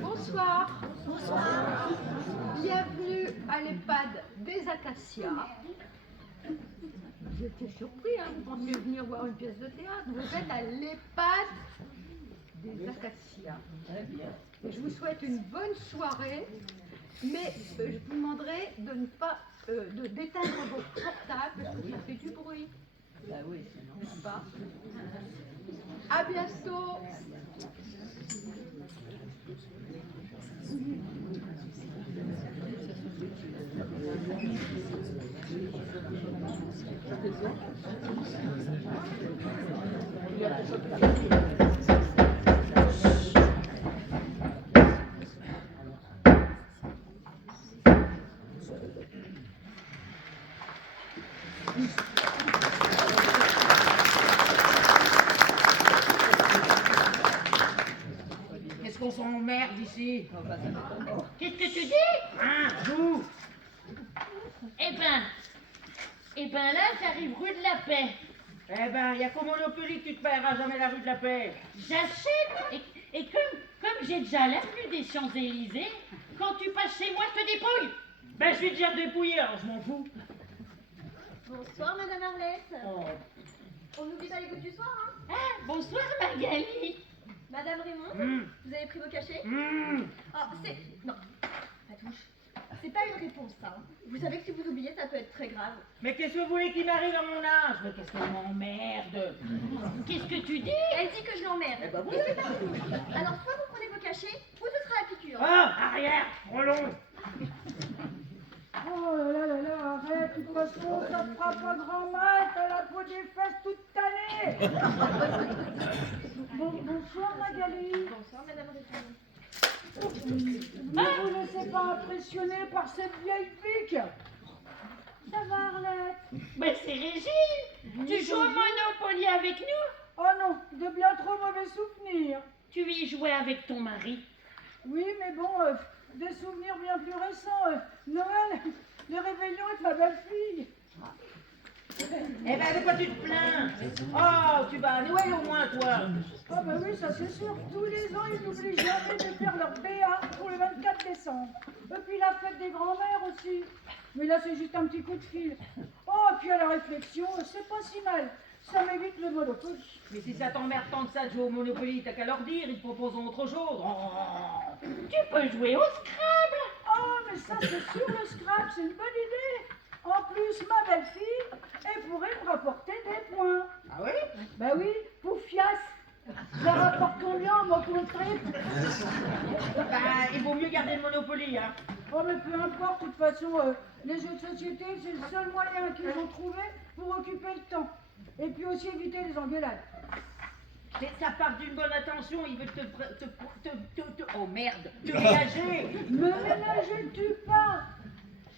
Bonsoir. Bonsoir. Bienvenue à l'EHPAD des Acacias. J'étais surpris, hein, vous pensiez venir voir une pièce de théâtre. Vous êtes à l'EHPAD des Acacias. Et je vous souhaite une bonne soirée, mais je vous demanderai de ne pas d'éteindre vos portables parce que ça fait du bruit. Bah oui, N'est-ce pas? À bientôt. Qu'est-ce qu'on s'emmerde ici? Qu'est-ce que tu dis? Hein, joue. Eh ben là, j'arrive rue de la Paix. Eh ben, y a qu'au Monopoly que tu te paieras jamais la rue de la Paix. J'achète et comme j'ai déjà l'avenue des Champs-Élysées, quand tu passes chez moi, je te dépouille. Ben, je suis déjà dépouillé, alors je m'en fous. Bonsoir Madame Arlette. Oh. On n'oublie pas les gouttes du soir, hein? Ah, bonsoir Magali. Madame Raymond, vous avez pris vos cachets? Ah, c'est... Non, pas touche. C'est pas une réponse, ça. Hein. Vous savez que si vous oubliez, ça peut être très grave. Mais qu'est-ce que vous voulez qu'il m'arrive à mon âge? Mais qu'est-ce qu'on m'emmerde? Qu'est-ce que tu dis? Elle dit que je l'emmerde. Eh ben oui. Et c'est pas fini. Alors, soit vous prenez vos cachets, ou ce sera la piqûre. Oh, arrière, trop long. Oh là là là là, arrête, de toute façon, ça te fera pas grand mal, t'as la peau des fesses toute tannée. Bonsoir Magali. Bonsoir Madame Raymond. Ne vous laissez pas impressionner par cette vieille pique. Ça va Arlette? Ben c'est Régine. Tu joues au Monopoly avec nous? Oh non, de bien trop mauvais souvenirs. Tu y jouais avec ton mari? Oui, mais bon, des souvenirs bien plus récents. Noël, le réveillon et ma belle-fille. Eh ben, de quoi tu te plains? Oh, tu vas à Noël au moins, toi. Ah bah oui, ça c'est sûr. Tous les ans, ils n'oublient jamais de faire leur BA pour le 24 décembre. Et puis la fête des grands-mères aussi. Mais là, c'est juste un petit coup de fil. Oh, et puis à la réflexion, c'est pas si mal. Ça m'évite le Monopoly. Mais si ça t'emmerde tant que ça de jouer au Monopoly, t'as qu'à leur dire, ils te proposeront autre chose. Oh. Tu peux jouer au Scrabble. Oh, mais ça, c'est sûr, le Scrabble, c'est une bonne idée. En plus, ma belle-fille, elle pourrait me rapporter des points. Ah oui? Bah oui, poufias. Ça rapporte combien en mon compte trip? Bah, il vaut mieux garder le Monopoly, hein. Oh, mais peu importe, de toute façon, les jeux de société, c'est le seul moyen qu'ils ont trouvé pour occuper le temps. Et puis aussi éviter les engueulades. Ça part d'une bonne intention, ils veulent oh merde, te ménager. Me ménager, tu pas.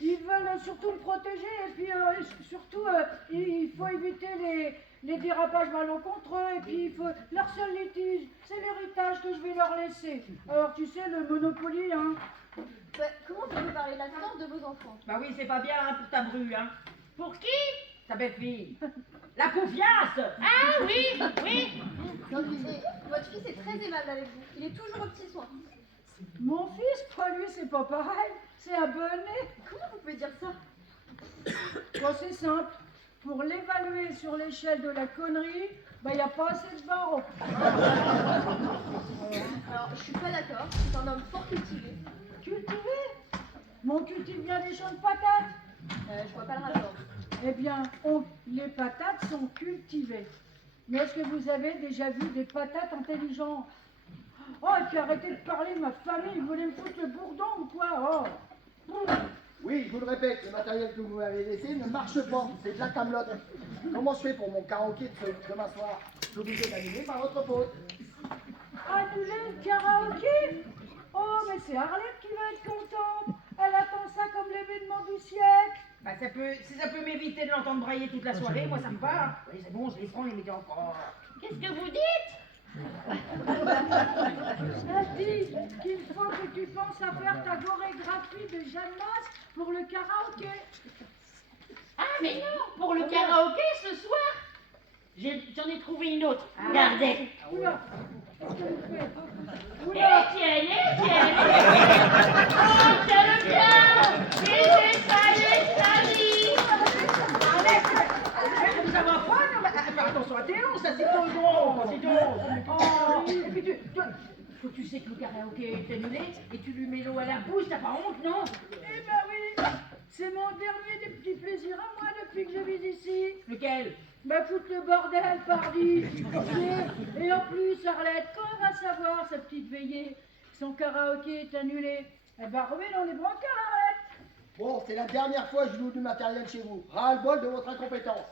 Ils veulent surtout me protéger et puis surtout, il faut éviter les dérapages malencontreux et puis il faut leur seul litige, c'est l'héritage que je vais leur laisser. Alors tu sais, le Monopoly, hein. Ouais, comment vous pouvez parler de la sorte de vos enfants? Bah oui, c'est pas bien hein, pour ta bru, hein. Pour qui? Ta belle-fille. La confiance. Ah oui, oui. Non, et votre fils est très aimable avec vous. Il est toujours aux petits soins. Mon fils, pas lui, c'est pas pareil, c'est un bonnet. Comment vous pouvez dire ça? Bon, c'est simple. Pour l'évaluer sur l'échelle de la connerie, il n'y a pas assez de barreaux. Alors, je suis pas d'accord. C'est un homme fort cultivé. Cultivé? Mais on cultive bien des champs de patates. Je vois pas le rapport. Eh bien, les patates sont cultivées. Mais est-ce que vous avez déjà vu des patates intelligentes? Oh, et puis arrêtez de parler de ma famille, vous voulez me foutre le bourdon ou quoi? Oh. Oui, je vous le répète, le matériel que vous m'avez laissé ne marche pas, c'est de la camelote. Comment je fais pour mon karaoké de demain soir? Je suis obligé d'annuler par votre faute. Annuler le karaoké? Oh, mais c'est Arlette qui va être contente. Elle attend ça comme l'événement du siècle. Bah si ça peut m'éviter de l'entendre brailler toute la soirée, moi ça me va. Oui, c'est bon, je les prends les médias encore. Qu'est-ce que vous dites? Elle dit qu'il faut que tu penses à faire ta chorégraphie de Jeanne Masse pour le karaoké. Ah mais non, pour le karaoké ce soir, j'en ai trouvé une autre. Regardez. Oula, qu'est-ce que vous faites? Et Oula, tienne. Oh, quel bien! Et ça y est, Arlette, ça va pas, non, mais fais attention à tes hanches, ça c'est trop gros, c'est donc. Oh, et puis tu sais que le karaoké est annulé et tu lui mets l'eau à la bouche, t'as pas honte, non? Eh ben oui, c'est mon dernier des petits plaisirs à moi depuis que je vis ici. Lequel? Bah foutre le bordel, pardi. Et en plus, Arlette, quand elle va savoir, sa petite veillée, que son karaoké est annulé, elle va remuer dans les brancards, Arlette. Bon, c'est la dernière fois que je loue du matériel chez vous. Ras-le-bol de votre incompétence.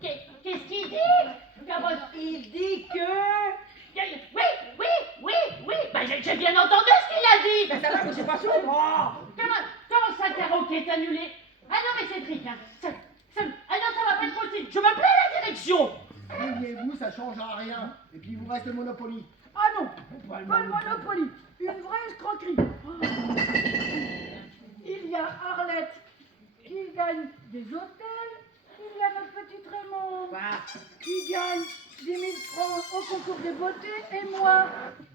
Qu'est-ce qu'il dit? Il dit que... Oui, bah j'ai bien entendu ce qu'il a dit. Ben ça va, mais c'est pas sourd. Comment ça, le karaoké est annulé? Ah non, mais Cédric, hein, ah non, ça va pas être possible. Je m'appelais à la direction. Voyez-vous, ça changera rien. Et puis il vous reste le Monopoly. Ah non, pas le Monopoly, une vraie escroquerie. Il y a Arlette qui gagne des hôtels, il y a notre petite Raymond qui gagne 10 000 francs au concours des beautés, et moi,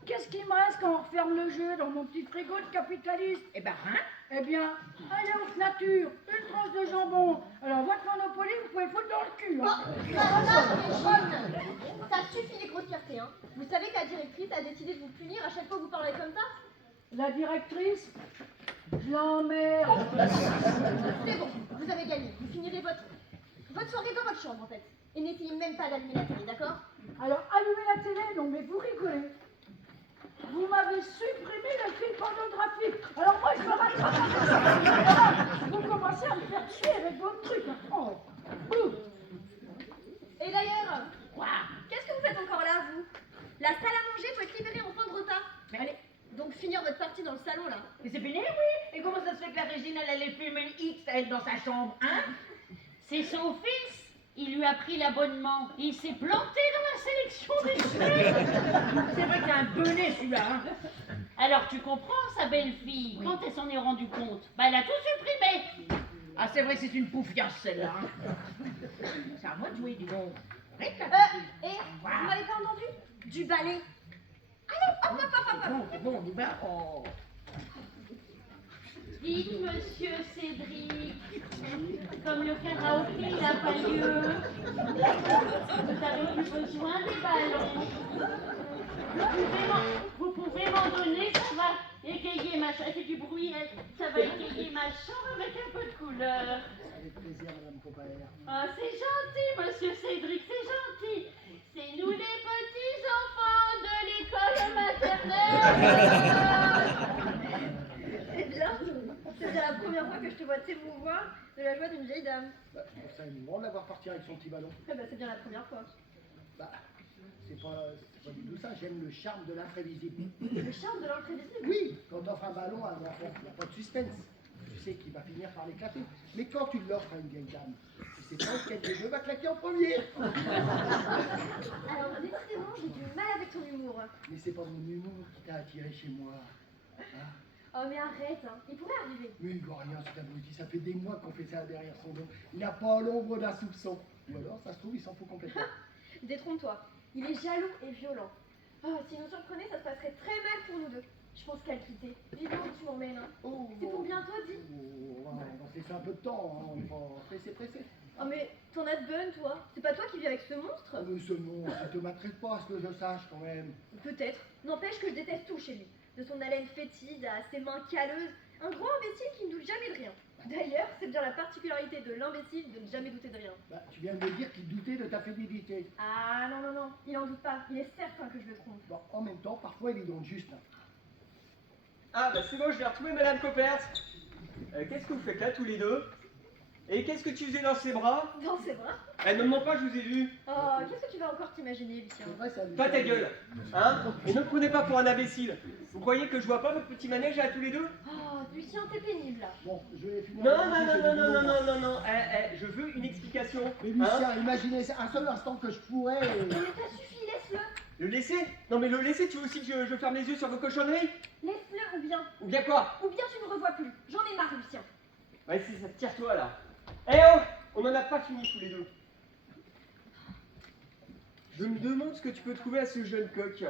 qu'est-ce qui me reste quand on referme le jeu dans mon petit frigo de capitaliste? Eh ben, hein? Eh bien, un yaourt nature, une tranche de jambon. Alors votre Monopoly, vous pouvez le foutre dans le cul. Hein. Ça suffit les grossièretés, hein. Vous savez que la directrice a décidé de vous punir à chaque fois que vous parlez comme ça? La directrice, je l'emmerde. C'est bon, vous avez gagné. Vous finirez votre soirée dans votre chambre en fait. Et n'essayez même pas d'allumer la télé, d'accord? Alors, allumez la télé, non mais vous rigolez. Vous m'avez supprimé le film pornographique. Alors moi, je me rattrape. Vous commencez à me faire tuer avec votre truc. Hein. Oh. Ouh. Et d'ailleurs, qu'est-ce que vous faites encore là, vous? La salle à manger doit être libérée en fin de repas. Mais allez, Donc finir votre partie dans le salon là. mais c'est fini, oui. Et comment ça se fait que la Régine, elle allait filmer le X, elle, dans sa chambre, hein? C'est son fils. Il lui a pris l'abonnement. Il s'est planté dans la sélection des films. C'est vrai qu'il a un bonnet, celui-là, hein? Alors tu comprends, sa belle-fille, quand elle s'en est rendue compte, bah elle a tout supprimé. Ah, c'est vrai que c'est une poufiasse, celle-là, hein? C'est à moi de jouer, dis donc. Et vous m'avez pas entendu? Du balai. Allez, hop. Bon, nous va. Oh. Dites, monsieur Cédric, comme le karaoké n'a pas lieu, vous avez plus besoin des ballons. Vous pouvez m'en donner, ça va égayer ma chambre. Elle fait du bruit, ça va égayer ma chambre avec un peu de couleur. Avec plaisir, Madame Compère. Ah, c'est gentil, monsieur Cédric, c'est gentil. C'est nous les petits enfants de l'école maternelle. C'est déjà la première fois que je te vois t'émouvoir de la joie d'une vieille dame. Bah, je trouve ça émouvant de la voir partir avec son petit ballon. Eh ben, c'est bien la première fois. Bah, c'est pas du tout ça. J'aime le charme de l'imprévisible. Le charme de l'imprévisible. Oui, quand t'offres un ballon à un enfant, il n'y a pas de suspense. Tu sais qu'il va finir par l'éclater. Mais quand tu l'offres à une vieille dame, tu sais pas lequel des deux va claquer en premier. Alors, décidément, j'ai du mal avec ton humour. Mais c'est pas mon humour qui t'a attiré chez moi. Hein? Oh, mais arrête, hein. Il pourrait arriver. Mais il va rien, cet abruti. Ça fait des mois qu'on fait ça derrière son dos. Il n'a pas l'ombre d'un soupçon. Ou alors, ça se trouve, il s'en fout complètement. Détrompe-toi. Il est jaloux et violent. Oh, s'il nous surprenait, ça se passerait très mal pour nous deux. Je pense qu'à le quitter. Vivement où tu m'emmènes. Hein. Oh, C'est pour bientôt, dis. on va se laisser un peu de temps. Hein. On n'est pas pressé. Oh, mais ton husband, toi, c'est pas toi qui vis avec ce monstre? Ah, mais ce monstre, il te maltraite pas, à ce que je sache quand même. Peut-être. N'empêche que je déteste tout chez lui. De son haleine fétide à ses mains calleuses. Un gros imbécile qui ne doute jamais de rien. D'ailleurs, c'est bien la particularité de l'imbécile de ne jamais douter de rien. Bah, tu viens de me dire qu'il doutait de ta fidélité. Ah non, il en doute pas. Il est certain que je le trompe. Bon, en même temps, parfois, il est donc juste. Hein. Ah, bah c'est bon, je l'ai retrouvé, Madame Coppert. Qu'est-ce que vous faites là, tous les deux? Et qu'est-ce que tu faisais dans ses bras? Dans ses bras. Ne me mens pas, je vous ai vu. Oh, qu'est-ce que tu vas encore t'imaginer, Lucien? C'est vrai, ça lui Pas fait- ta gueule, hein? Et ne me prenez pas pour un imbécile. Vous croyez que je vois pas votre petit manège à tous les deux? Oh, Lucien, t'es pénible là. Bon, je vais finir. Non, je veux une explication. Mais Hein? Lucien, imaginez un seul instant que je pourrais. Mais ça suffit, laisse-le. Le laisser? Non mais le laisser, tu veux aussi que je ferme les yeux sur vos cochonneries? Laisse-le Ou bien quoi? ou bien tu ne me revois plus. J'en ai marre, Lucien. Ouais, c'est ça, tire-toi là. Eh oh! On en a pas fini tous les deux. Je me demande ce que tu peux trouver à ce jeune coq.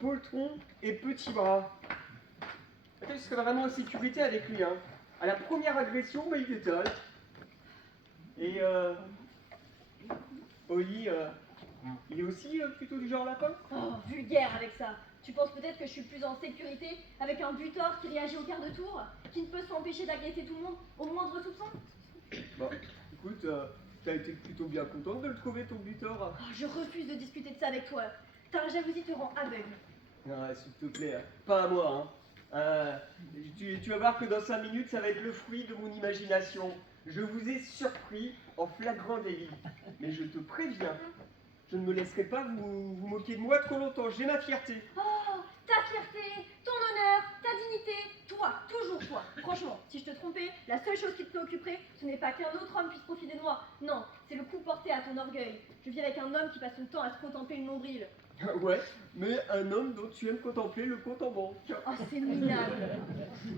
poltron et petit bras. Attends, tu serais vraiment en sécurité avec lui, hein. À la première agression, bah, il détale. Et Oli, il est aussi plutôt du genre lapin? Oh, vulgaire avec ça. Tu penses peut-être que je suis plus en sécurité avec un butor qui réagit au quart de tour, qui ne peut s'empêcher d'agresser tout le monde au moindre soupçon? Bon, écoute, t'as été plutôt bien contente de le trouver, ton butor. Oh, je refuse de discuter de ça avec toi. Ta jalousie te rend aveugle. Ah, s'il te plaît, pas à moi, hein. Tu vas voir que dans 5 minutes, ça va être le fruit de mon imagination. Je vous ai surpris en flagrant délit. Mais je te préviens, je ne me laisserai pas vous moquer de moi trop longtemps. J'ai ma fierté. Oh, ta fierté, ton honneur, ta dignité, toi, toujours toi. Franchement, si je te trompais, la seule chose qui te préoccuperait, ce n'est pas qu'un autre homme puisse profiter de moi. Non, c'est le coup porté à ton orgueil. Je vis avec un homme qui passe son temps à se contempler le nombril. Ouais, mais un homme dont tu aimes contempler le compte en banque. Oh, c'est minable.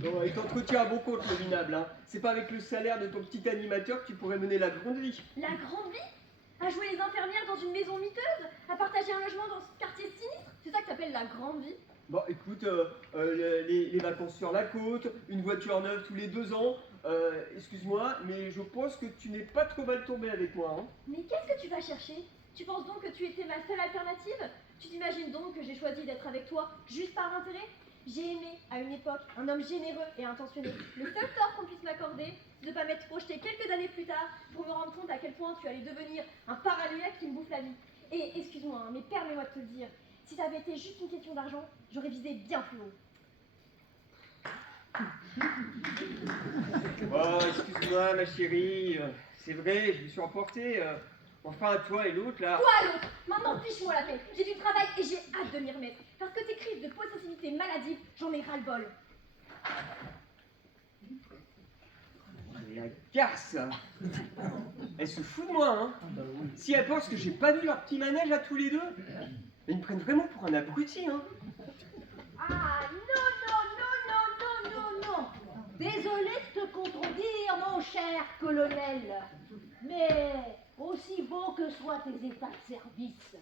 Non, il t'entretient à bon compte, le minable, hein. C'est pas avec le salaire de ton petit animateur que tu pourrais mener la grande vie. La grande vie? À jouer les infirmières dans une maison miteuse? À partager un logement dans ce quartier sinistre? C'est ça que t'appelles la grande vie? Bon, écoute, les vacances sur la côte, une voiture neuve tous les 2 ans, excuse-moi, mais je pense que tu n'es pas trop mal tombé avec moi, hein. Mais qu'est-ce que tu vas chercher? Tu penses donc que tu étais ma seule alternative? Tu t'imagines donc que j'ai choisi d'être avec toi juste par intérêt? J'ai aimé, à une époque, un homme généreux et intentionné. Le seul tort qu'on puisse m'accorder, c'est de ne pas m'être projeté quelques années plus tard pour me rendre compte à quel point tu allais devenir un paraluette qui me bouffe la vie. Et excuse-moi, hein, mais permets-moi de te le dire, si ça avait été juste une question d'argent, j'aurais visé bien plus haut. Oh, excuse-moi, ma chérie, c'est vrai, je me suis emporté. Enfin, toi et l'autre, là. Quoi l'autre? Maintenant fiche-moi la paix. J'ai du travail et j'ai hâte de m'y remettre. Parce que tes crises de possessivité maladive, j'en ai ras-le-bol. Mais la garce, elle se fout de moi, hein. Si elle pense que j'ai pas vu leur petit manège à tous les deux, ils me prennent vraiment pour un abruti, hein. Ah non. Désolé de te contredire, mon cher colonel. Mais aussi beaux que soient tes états de service,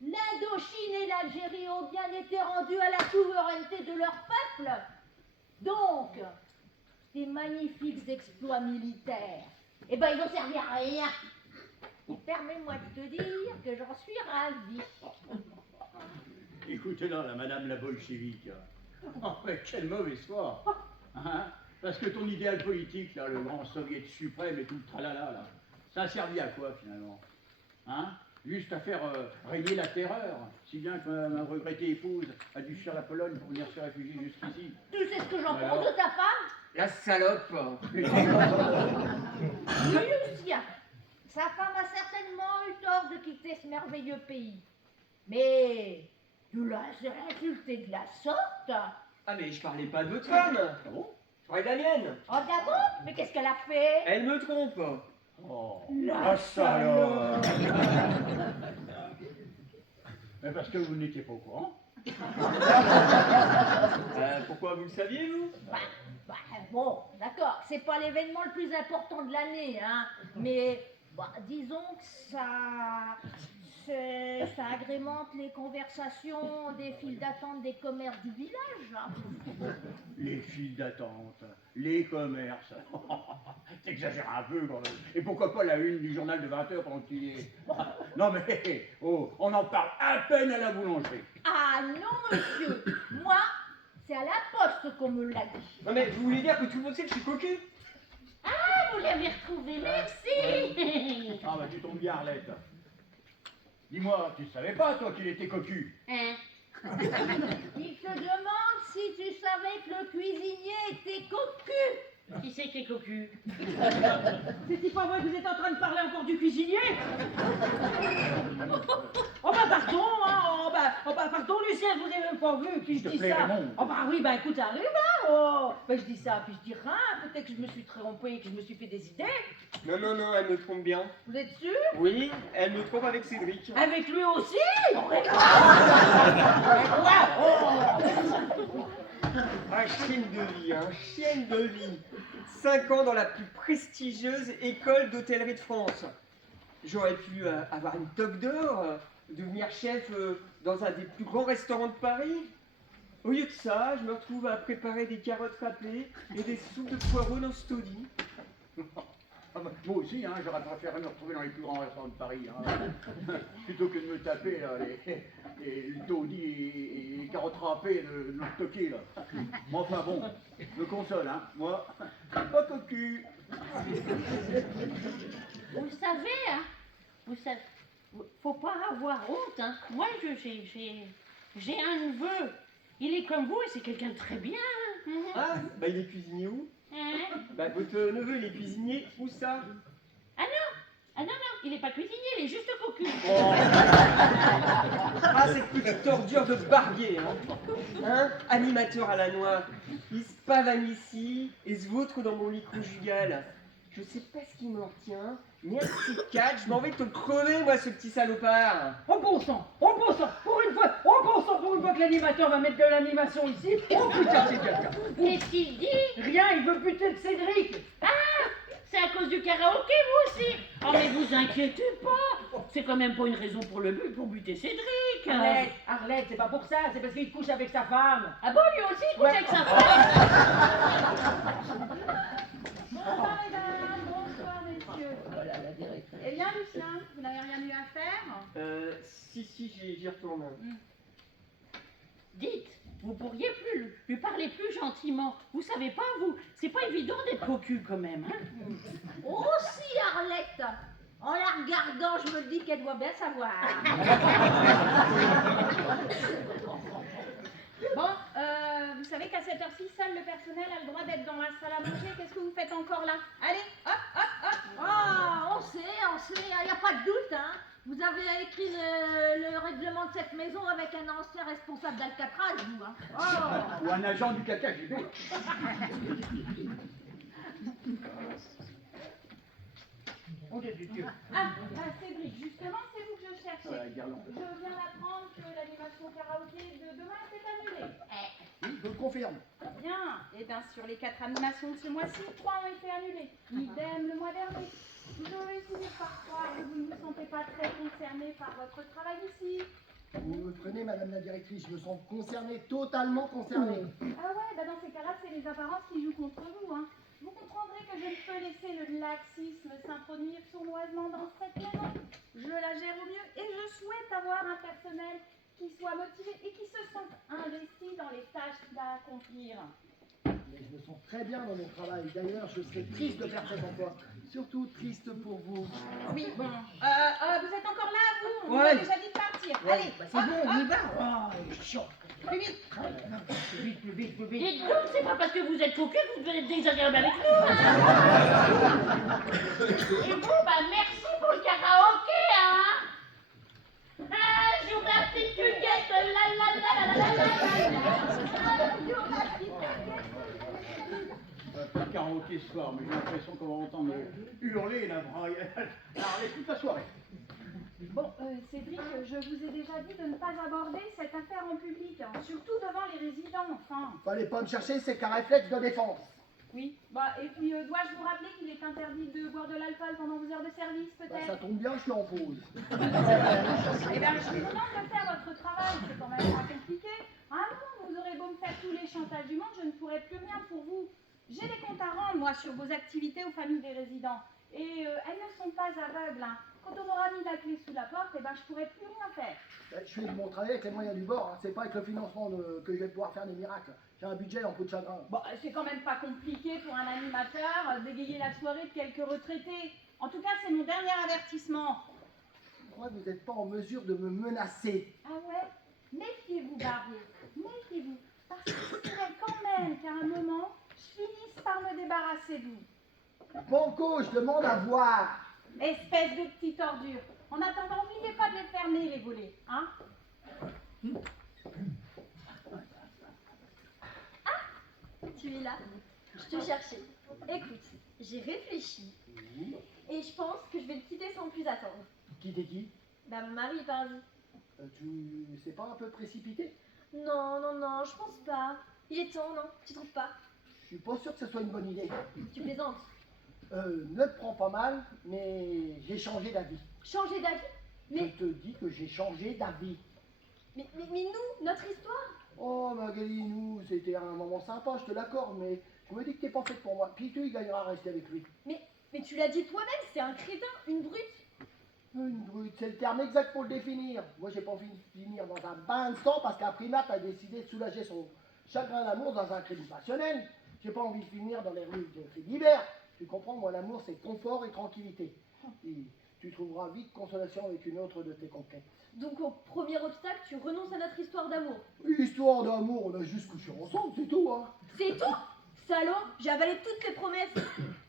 l'Indochine et l'Algérie ont bien été rendues à la souveraineté de leur peuple. Donc, tes magnifiques exploits militaires, eh ben ils n'ont servi à rien. Et permets-moi de te dire que j'en suis ravi. Écoutez-la, la madame la bolchevique. Oh, mais quelle mauvaise foi, hein? Parce que ton idéal politique, là, le grand soviet suprême et tout le tralala, là, ça a servi à quoi, finalement? Hein? Juste à faire régner la terreur, si bien que ma regrettée épouse a dû fuir la Pologne pour venir se réfugier jusqu'ici. Tu sais ce que j'en Alors pense de ta femme? La salope. Oui, Lucien. Sa femme a certainement eu tort de quitter ce merveilleux pays. Mais tu l'as insulté de la sorte? Ah, mais je parlais pas de votre femme. Ah bon? Je parlais de la mienne. Oh d'abord? Mais qu'est-ce qu'elle a fait? Elle me trompe. Oh, La salope! Mais parce que vous n'étiez pas au courant. Pourquoi vous le saviez, vous? Bon, d'accord, c'est pas l'événement le plus important de l'année, hein. Mais disons que ça agrémente les conversations des files d'attente des commerces du village. Hein. Les files d'attente, les commerces. T'exagères un peu quand même. Et pourquoi pas la une du journal de 20h pendant que tu y es? Non mais, oh, on en parle à peine à la boulangerie. Ah non, monsieur, moi, c'est à la poste qu'on me l'a dit. Non, mais vous voulez dire que tout le monde sait que je suis cocu? Ah, vous l'avez retrouvé, merci. Ah bah tu tombes bien, Arlette. Dis-moi, tu savais pas toi qu'il était cocu? Hein? Il te demande si tu savais que le cuisinier était cocu. Qui c'est qui est cocu? C'est pas vrai que vous êtes en train de parler encore du cuisinier? Oh bah pardon, hein, pardon Lucien, je vous ai même pas vu, puis je S'il te dis plaît, ça. Raymond. Oh bah oui, bah écoute, ça arrive, hein, oh. Bah je dis ça, puis je dis rien, peut-être que je me suis trompée, que je me suis fait des idées. Non, non, non, elle me trompe bien. Vous êtes sûr? Oui, elle me trompe avec Cédric. Avec lui aussi? Un chienne de vie, un chienne de vie. 5 ans dans la plus prestigieuse école d'hôtellerie de France. J'aurais pu avoir une toque d'or, devenir chef dans un des plus grands restaurants de Paris. Au lieu de ça, je me retrouve à préparer des carottes râpées et des soupes de poireaux dans ce taudis. Ah bah, moi aussi, hein, j'aurais préféré me retrouver dans les plus grands restaurants de Paris. Hein. Plutôt que de me taper là, le taudis et les carottes râpées de notre toqué là. Mais enfin bon, me console, hein. Moi, pas cocu. Vous savez, faut pas avoir honte, hein. Moi, j'ai un neveu. Il est comme vous et c'est quelqu'un de très bien. Ah, bah il est cuisinier où? Hein? Bah votre neveu il est cuisinier où ça? Ah non, il est pas cuisinier, il est juste cocu. Ah cette petite ordure de barbier, hein, animateur à la noix. Il se pavane ici et se vautre dans mon lit conjugal. Je sais pas ce qui me retient, mais à ces quatre, je m'en vais te crever moi ce petit salopard. Oh bon sang, pour une fois que l'animateur va mettre de l'animation ici, oh putain c'est quelqu'un. Qu'est-ce qu'il dit? Rien, il veut buter de Cédric. Ah, c'est à cause du karaoké, vous aussi? Oh, mais vous inquiétez pas, c'est quand même pas une raison pour buter Cédric. Arlette, c'est pas pour ça, c'est parce qu'il couche avec sa femme. Ah bon, lui aussi, il couche avec sa femme? Bonsoir mesdames, bonsoir messieurs. Eh bien Lucien, vous n'avez rien eu à faire? Si, j'y retourne. Dites, vous pourriez lui parler plus gentiment. Vous savez pas, vous, c'est pas évident d'être cocu quand même, hein? Oh si, Arlette! En la regardant, je me dis qu'elle doit bien savoir. Bon, vous savez qu'à cette heure-ci, seul le personnel a le droit d'être dans la salle à manger. Qu'est-ce que vous faites encore là? Allez, hop, hop, hop. Ah, on sait, il n'y a pas de doute, hein. Vous avez écrit le règlement de cette maison avec un ancien responsable d'Alcatraz, vous, hein. Ou un agent du KKGB. Oh Dieu. Ah, Cédric, justement, c'est vous que je cherchais. Voilà, Guerlain. Je viens d'apprendre que l'animation karaoké de demain était annulée. Oui, je le confirme. Bien. Et bien, sur les 4 animations de ce mois-ci, 3 ont été annulées. Idem le mois dernier. Je vais finir par croire que vous ne vous sentez pas très concerné par votre travail ici. Vous me prenez, madame la directrice, je me sens concerné, totalement concerné. Ah ouais, bah dans ces cas-là, c'est les apparences qui jouent contre vous, hein. Vous comprendrez que je ne peux laisser le laxisme s'introduire sournoisement dans cette maison. Je la gère au mieux et je souhaite avoir un personnel qui soit motivé et qui se sente investi dans les tâches qu'il a à accomplir. Mais je me sens très bien dans mon travail. D'ailleurs, je serais triste de perdre cet emploi. Surtout triste pour vous. Oui, bon. Vous êtes encore là, vous? On vous a Ouais. déjà dit de partir. Ouais, Allez, C'est bon, on y va. Oh, il est chiant. plus vite. Plus vite. Dites donc, c'est pas parce que vous êtes cocu que vous devez être désagréable avec nous, hein? Et bon, bah merci pour le karaoké, hein? Ah, j'ouvre la petite cuquette, la la la la la la la Karaoké ce soir, mais j'ai l'impression qu'on va entendre hurler la braille. Arrête toute la soirée. Bon, Cédric, je vous ai déjà dit de ne pas aborder cette affaire en public, hein, surtout devant les résidents, enfin. Fallait pas me chercher, c'est qu'un réflexe de défense. Oui, bah, et puis dois-je vous rappeler qu'il est interdit de boire de l'alcool pendant vos heures de service, Bah, peut-être? ça tombe bien, je suis en pause. Eh bien, je vous demande de faire votre travail, c'est quand même pas compliqué. Ah non, vous aurez beau me faire tous les chantages du monde, je ne pourrai plus rien pour vous. J'ai des comptes à rendre, moi, sur vos activités aux familles des résidents. Et elles ne sont pas aveugles, hein. Quand on aura mis la clé sous la porte, eh ben, je pourrai plus rien faire. Bah, je fais mon travail avec les moyens du bord. Hein. C'est pas avec le financement que je vais pouvoir faire des miracles. J'ai un budget en peau de chagrin. Bon, c'est quand même pas compliqué pour un animateur d'égayer la soirée de quelques retraités. En tout cas, c'est mon dernier avertissement. Pourquoi vous n'êtes pas en mesure de me menacer? Ah ouais? Méfiez-vous, Barbier. Méfiez-vous. Parce qu'il faudrait quand même qu'à un moment, je finisse par me débarrasser de vous. Banco, je demande à voir. Espèce de petite ordure. En attendant, n'oubliez pas de les fermer, les volets. Hein? Tu es là, je te cherchais. Écoute, j'ai réfléchi et je pense que je vais le quitter sans plus attendre. Qui t'es qui? Bah mon mari est parti. C'est pas un peu précipité? Non, je pense pas. Il est temps, non? Tu trouves pas? Je suis pas sûr que ce soit une bonne idée. Tu plaisantes. Ne te prends pas mal, mais j'ai changé d'avis. Changer d'avis? Je te dis que j'ai changé d'avis. Mais nous, notre histoire. Oh Magali, nous, c'était un moment sympa, je te l'accorde, mais je me dis que t'es pas faite pour moi. Puis tu, il gagnera à rester avec lui. Mais tu l'as dit toi-même, c'est un crétin, une brute. Une brute, c'est le terme exact pour le définir. Moi, j'ai pas envie de finir dans un bain de sang parce qu'un primate a décidé de soulager son chagrin d'amour dans un crime passionnel. J'ai pas envie de finir dans les rues de faits divers. Tu comprends, moi, l'amour, c'est confort et tranquillité. Et tu trouveras vite consolation avec une autre de tes conquêtes. Donc au premier obstacle, tu renonces à notre histoire d'amour. Histoire d'amour, on a juste couché ensemble, c'est tout, hein. C'est tout? Salaud, j'ai avalé toutes tes promesses.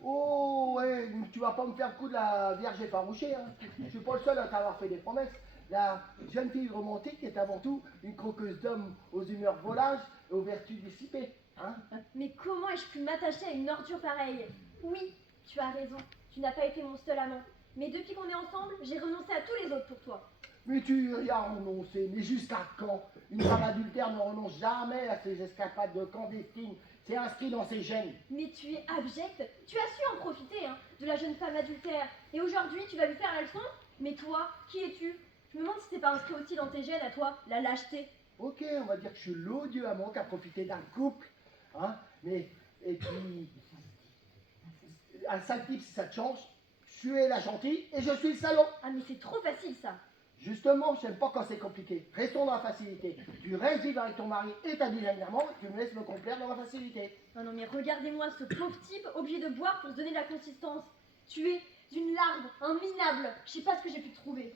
Oh, ouais, tu vas pas me faire le coup de la Vierge effarouchée, hein. Je suis pas le seul à t'avoir fait des promesses. La jeune fille romantique est avant tout une croqueuse d'hommes aux humeurs volages et aux vertus dissipées, hein. Mais comment ai-je pu m'attacher à une ordure pareille? Oui, tu as raison, tu n'as pas été mon seul amant. Mais depuis qu'on est ensemble, j'ai renoncé à tous les autres pour toi. Mais tu y as renoncé, mais jusqu'à quand? Une femme adultère ne renonce jamais à ses escapades de clandestines. C'est inscrit dans ses gènes. Mais tu es abjecte, tu as su en profiter, hein, de la jeune femme adultère. Et aujourd'hui, tu vas lui faire la leçon? Mais toi, qui es-tu? Je me demande si c'est pas inscrit aussi dans tes gènes à toi, la lâcheté. Ok, on va dire que je suis l'odieux amant qui a profité d'un couple, hein, mais, et puis, un sale type si ça te change, je suis la gentille et je suis le salaud. Ah mais c'est trop facile ça. Justement, j'aime pas quand c'est compliqué. Restons dans la facilité. Tu restes vivre avec ton mari et ta deuxième amant, et tu me laisses me complaire dans la facilité. Non mais regardez-moi ce pauvre type obligé de boire pour se donner de la consistance. Tu es une larve, un minable. Je sais pas ce que j'ai pu te trouver.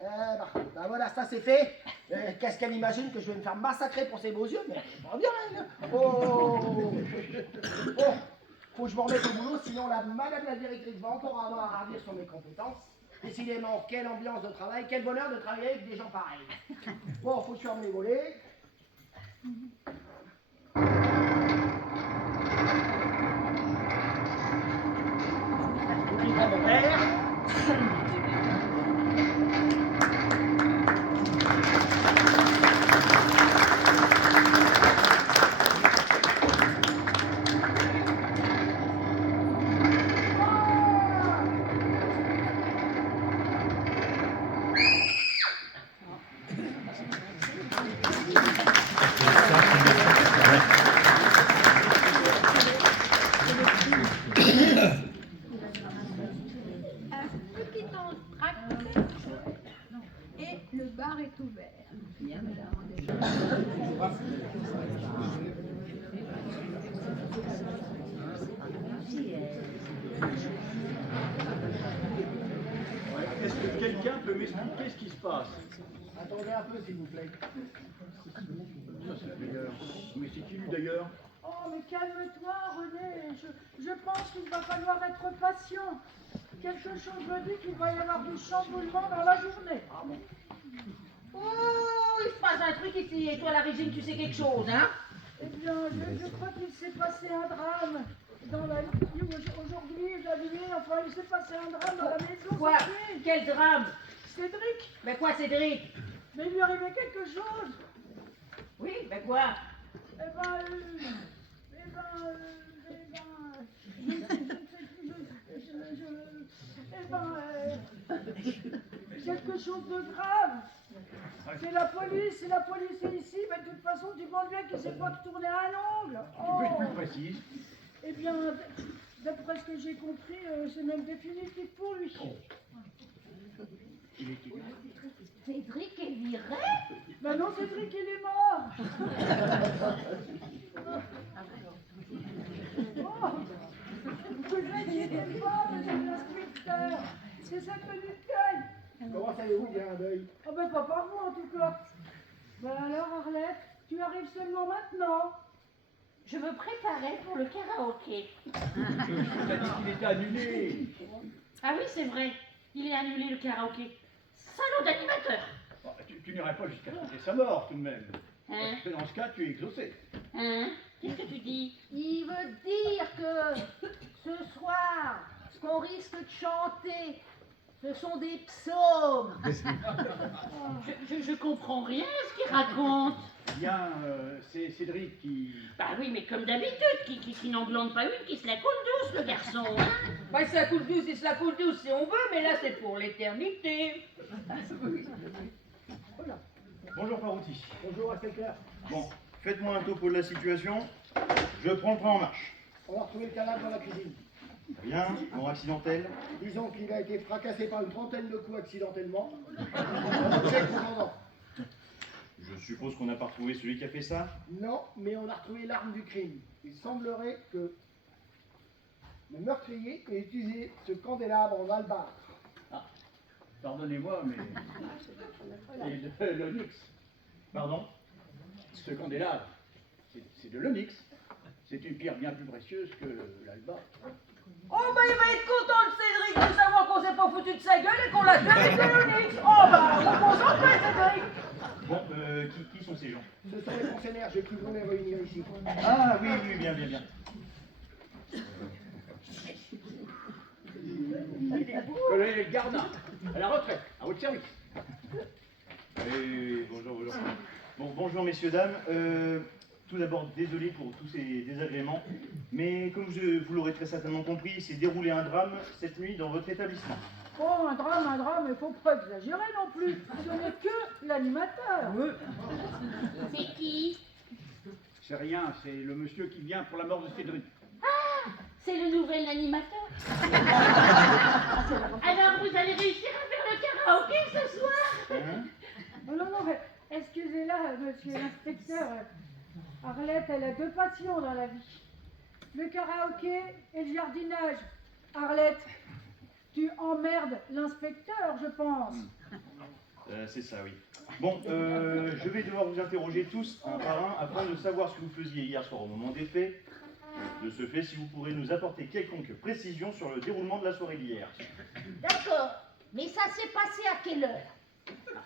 Bah voilà, ça c'est fait. Qu'est-ce qu'elle imagine que je vais me faire massacrer pour ses beaux yeux? Mais elle est pas bien, elle. Oh, faut que je me remette au boulot, sinon la madame la directrice va encore avoir à ravir sur mes compétences. Décidément, quelle ambiance de travail, quel bonheur de travailler avec des gens pareils. Bon, faut que je ferme les volets. J'oublie pas mon verre. Et le bar est ouvert. Est-ce que quelqu'un peut m'expliquer ce qui se passe? Attendez un peu, s'il vous plaît. Ça, c'est le meilleur. Mais c'est qui lui d'ailleurs? Oh, mais calme-toi, René. Je pense qu'il va falloir être patient. Quelque chose me dit qu'il va y avoir du chamboulement dans la journée. Oh, il se passe un truc ici, et toi, la Régine, tu sais quelque chose, hein? Eh bien, je crois qu'il s'est passé un drame dans la aujourd'hui, la nuit, enfin, il s'est passé un drame dans la maison. Quoi? cette nuit. Quel drame? Cédric, Mais quoi, Cédric? mais il lui arrivait quelque chose. Oui, mais quoi? Eh ben, je ne sais plus, quelque chose de grave. C'est la police est ici, mais de toute façon, tu vois bien qu'il ne s'est pas tourné à l'angle. Tu peux être plus précise? Eh bien, d'après ce que j'ai compris, c'est même définitif pour lui. Il est égal. Cédric est viré? Ben non, Cédric, il est mort. Oh, vous inquiétez pas, monsieur l'inspecteur. C'est sa tenue de cueil. Comment savez-vous qu'il y a un deuil? Oh ben pas par vous en tout cas. Ben alors Arlette, tu arrives seulement maintenant. Je me préparais pour le karaoké. T'as dit qu'il était annulé. Ah oui, c'est vrai. Il est annulé le karaoké. Salaud d'animateur. Bon, tu n'irais pas jusqu'à souhaiter sa mort tout de même. Hein? Parce que dans ce cas, tu es exaucé. Hein? Qu'est-ce que tu dis? Il veut dire que ce soir, ce qu'on risque de chanter, ce sont des psaumes. Je comprends rien à ce qu'il raconte. Bien, c'est Cédric qui... Bah oui, mais comme d'habitude, qui n'en glande pas une, qui se la coule douce, le garçon, hein. Bah, il se la coule douce, il se la coule douce si on veut, mais là, c'est pour l'éternité. Bonjour Parouti. Bonjour, inspecteur. Bon, faites-moi un topo de la situation. Je prends le train en marche. On a retrouvé le cadavre dans la cuisine. Bien, mort accidentelle. Disons qu'il a été fracassé par une trentaine de coups accidentellement. On check, commandant. Je suppose qu'on n'a pas retrouvé celui qui a fait ça. Non, mais on a retrouvé l'arme du crime. Il semblerait que le meurtrier ait utilisé ce candélabre en albâtre. Pardonnez-moi, mais... C'est de l'onyx. Pardon? Ce candélabre, c'est de l'onyx. C'est une pierre bien plus précieuse que l'alba. Oh, bah, il va être content, le Cédric, de savoir qu'on s'est pas foutu de sa gueule et qu'on l'a tué avec de l'onyx. Oh, bah, reposons en paix, Cédric. Bon, qui sont ces gens? Ce sont les fonctionnaires, j'ai cru qu'on les réunir ici. Ah oui, oui, bien, bien, bien. Colonel Gardin, à la retraite, à votre service. Oui, bonjour, bonjour. Bon, bonjour messieurs, dames. Tout d'abord, désolé pour tous ces désagréments, mais comme vous l'aurez très certainement compris, il s'est déroulé un drame cette nuit dans votre établissement. Oh, un drame, il faut pas exagérer non plus. Ce n'est que l'animateur. C'est qui? C'est rien, c'est le monsieur qui vient pour la mort de Cédric. Ah, c'est le nouvel animateur. Alors, vous allez réussir à faire le karaoké ce soir? Hein? Oh, non, mais excusez-la, monsieur l'inspecteur. Arlette, elle a deux passions dans la vie. Le karaoké et le jardinage. Arlette, tu emmerdes l'inspecteur, je pense. C'est ça, oui. Bon, je vais devoir vous interroger tous un par un afin de savoir ce que vous faisiez hier soir au moment des faits. De ce fait, si vous pourrez nous apporter quelconque précision sur le déroulement de la soirée d'hier. D'accord. Mais ça s'est passé à quelle heure?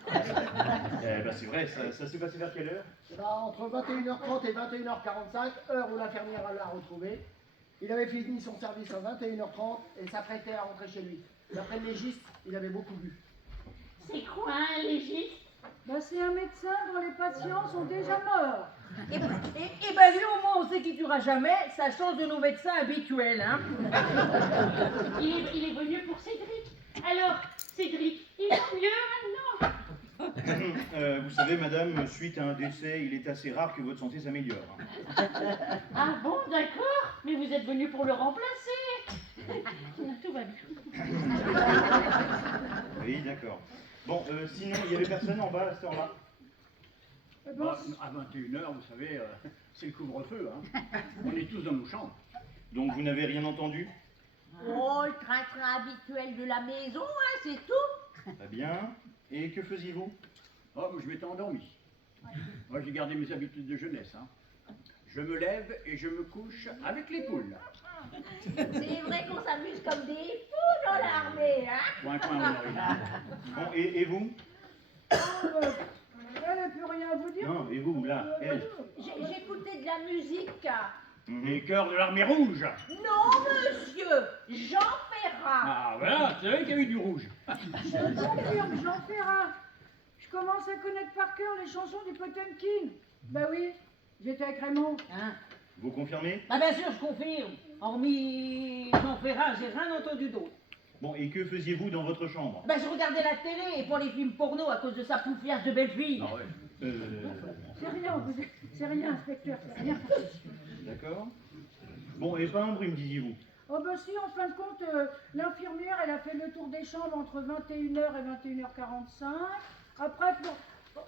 Eh ben c'est vrai, ça s'est passé vers quelle heure? Entre 21h30 et 21h45, heure où l'infirmière l'a retrouvé. Il avait fini son service à 21h30 et s'apprêtait à rentrer chez lui. D'après le légiste, il avait beaucoup bu. C'est quoi un légiste? Ben, c'est un médecin dont les patients sont déjà morts. Et ben lui, au moins, on sait qu'il tuera jamais, ça change de nos médecins habituels, hein. Il est venu pour Cédric. Alors, Cédric, il va mieux maintenant? Vous savez, madame, suite à un décès, il est assez rare que votre santé s'améliore. Ah bon, d'accord. Mais vous êtes venu pour le remplacer. Tout va bien. Oui, d'accord. Bon, sinon, il y avait personne en bas à cette heure-là? Eh ben, Bah, à 21h, vous savez, c'est le couvre-feu, hein. On est tous dans nos chambres. Donc vous n'avez rien entendu? Oh, le train-train habituel de la maison, hein, c'est tout. Très bien. Et que faisiez-vous? Oh, je m'étais endormi. Moi, j'ai gardé mes habitudes de jeunesse, hein. Je me lève et je me couche avec les poules. C'est vrai qu'on s'amuse comme des fous dans l'armée, hein. Coin, Honorine. Bon, et vous? elle n'a plus rien à vous dire. Non, et vous, là, elle? J'écoutais de la musique. Les cœurs de l'armée rouge. Non, monsieur, Jean Ferrat. Ah, voilà, c'est vrai qu'il y a eu du rouge. Je confirme, Jean Ferrat. Je commence à connaître par cœur les chansons du Potemkin. Bah oui, j'étais avec Raymond. Hein? Vous confirmez? Bah bien sûr, je confirme. Hormis Jean Ferrat, j'ai rien entendu d'autre. Bon, et que faisiez-vous dans votre chambre? Bah je regardais la télé et pour les films porno à cause de sa poufiasse de belle fille. Ah ouais. C'est rien, inspecteur, c'est rien. D'accord. Bon, et pas un bruit, me disiez-vous? Oh bah si, en fin de compte, l'infirmière, elle a fait le tour des chambres entre 21h et 21h45. Après,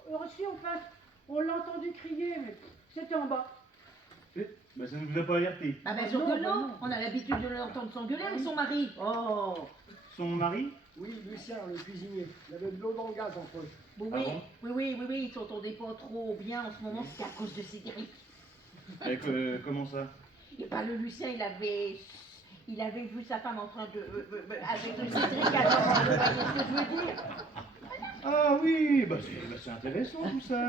aussi, enfin, on l'a entendu crier, mais c'était en bas. Bah, ça ne vous a pas alerté? Bah bien sûr que non, on a l'habitude de l'entendre s'engueuler avec son mari. Oh. Son mari? Oui, Lucien, le cuisinier. Il avait de l'eau dans le gaz entre eux. Oui, Ah bon? oui, ils s'entendaient pas trop bien en ce moment, c'était à cause de Cédric. Avec, comment ça? Et bah le Lucien, il avait vu sa femme en train de... avec le Cédric, alors vous voyez ce que je veux dire? Ah oui, bah c'est intéressant tout ça.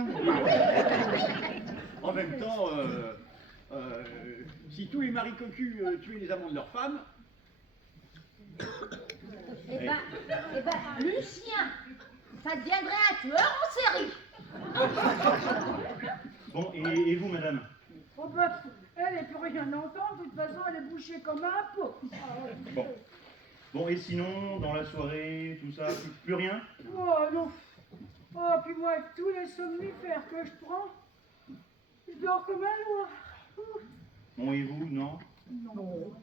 En même temps, si tous les maris cocus tuaient les amants de leurs femmes, Eh ben, Lucien, ça deviendrait un tueur en série. Bon, et vous, madame? Oh bah, elle ne peut rien entendre, de toute façon, elle est bouchée comme un pot. Bon. Bon, et sinon, dans la soirée, tout ça, plus rien? Oh non. Oh, puis moi, avec tous les somnifères que je prends, je dors comme un loir. Bon, et vous, non? Non.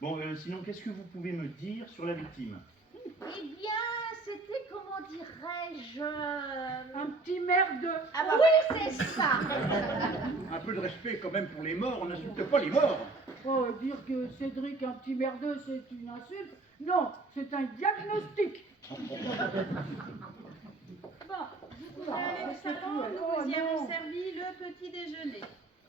Bon, sinon, qu'est-ce que vous pouvez me dire sur la victime? Eh bien, c'était, comment dirais-je... Un petit merdeux. Ah bah oui, c'est ça. Un peu de respect quand même pour les morts, on n'insulte pas les morts. Oh, dire que Cédric, un petit merdeux, c'est une insulte? Non, c'est un diagnostic. Bon, vous pouvez aller au salon, nous vous y avons servi le petit déjeuner.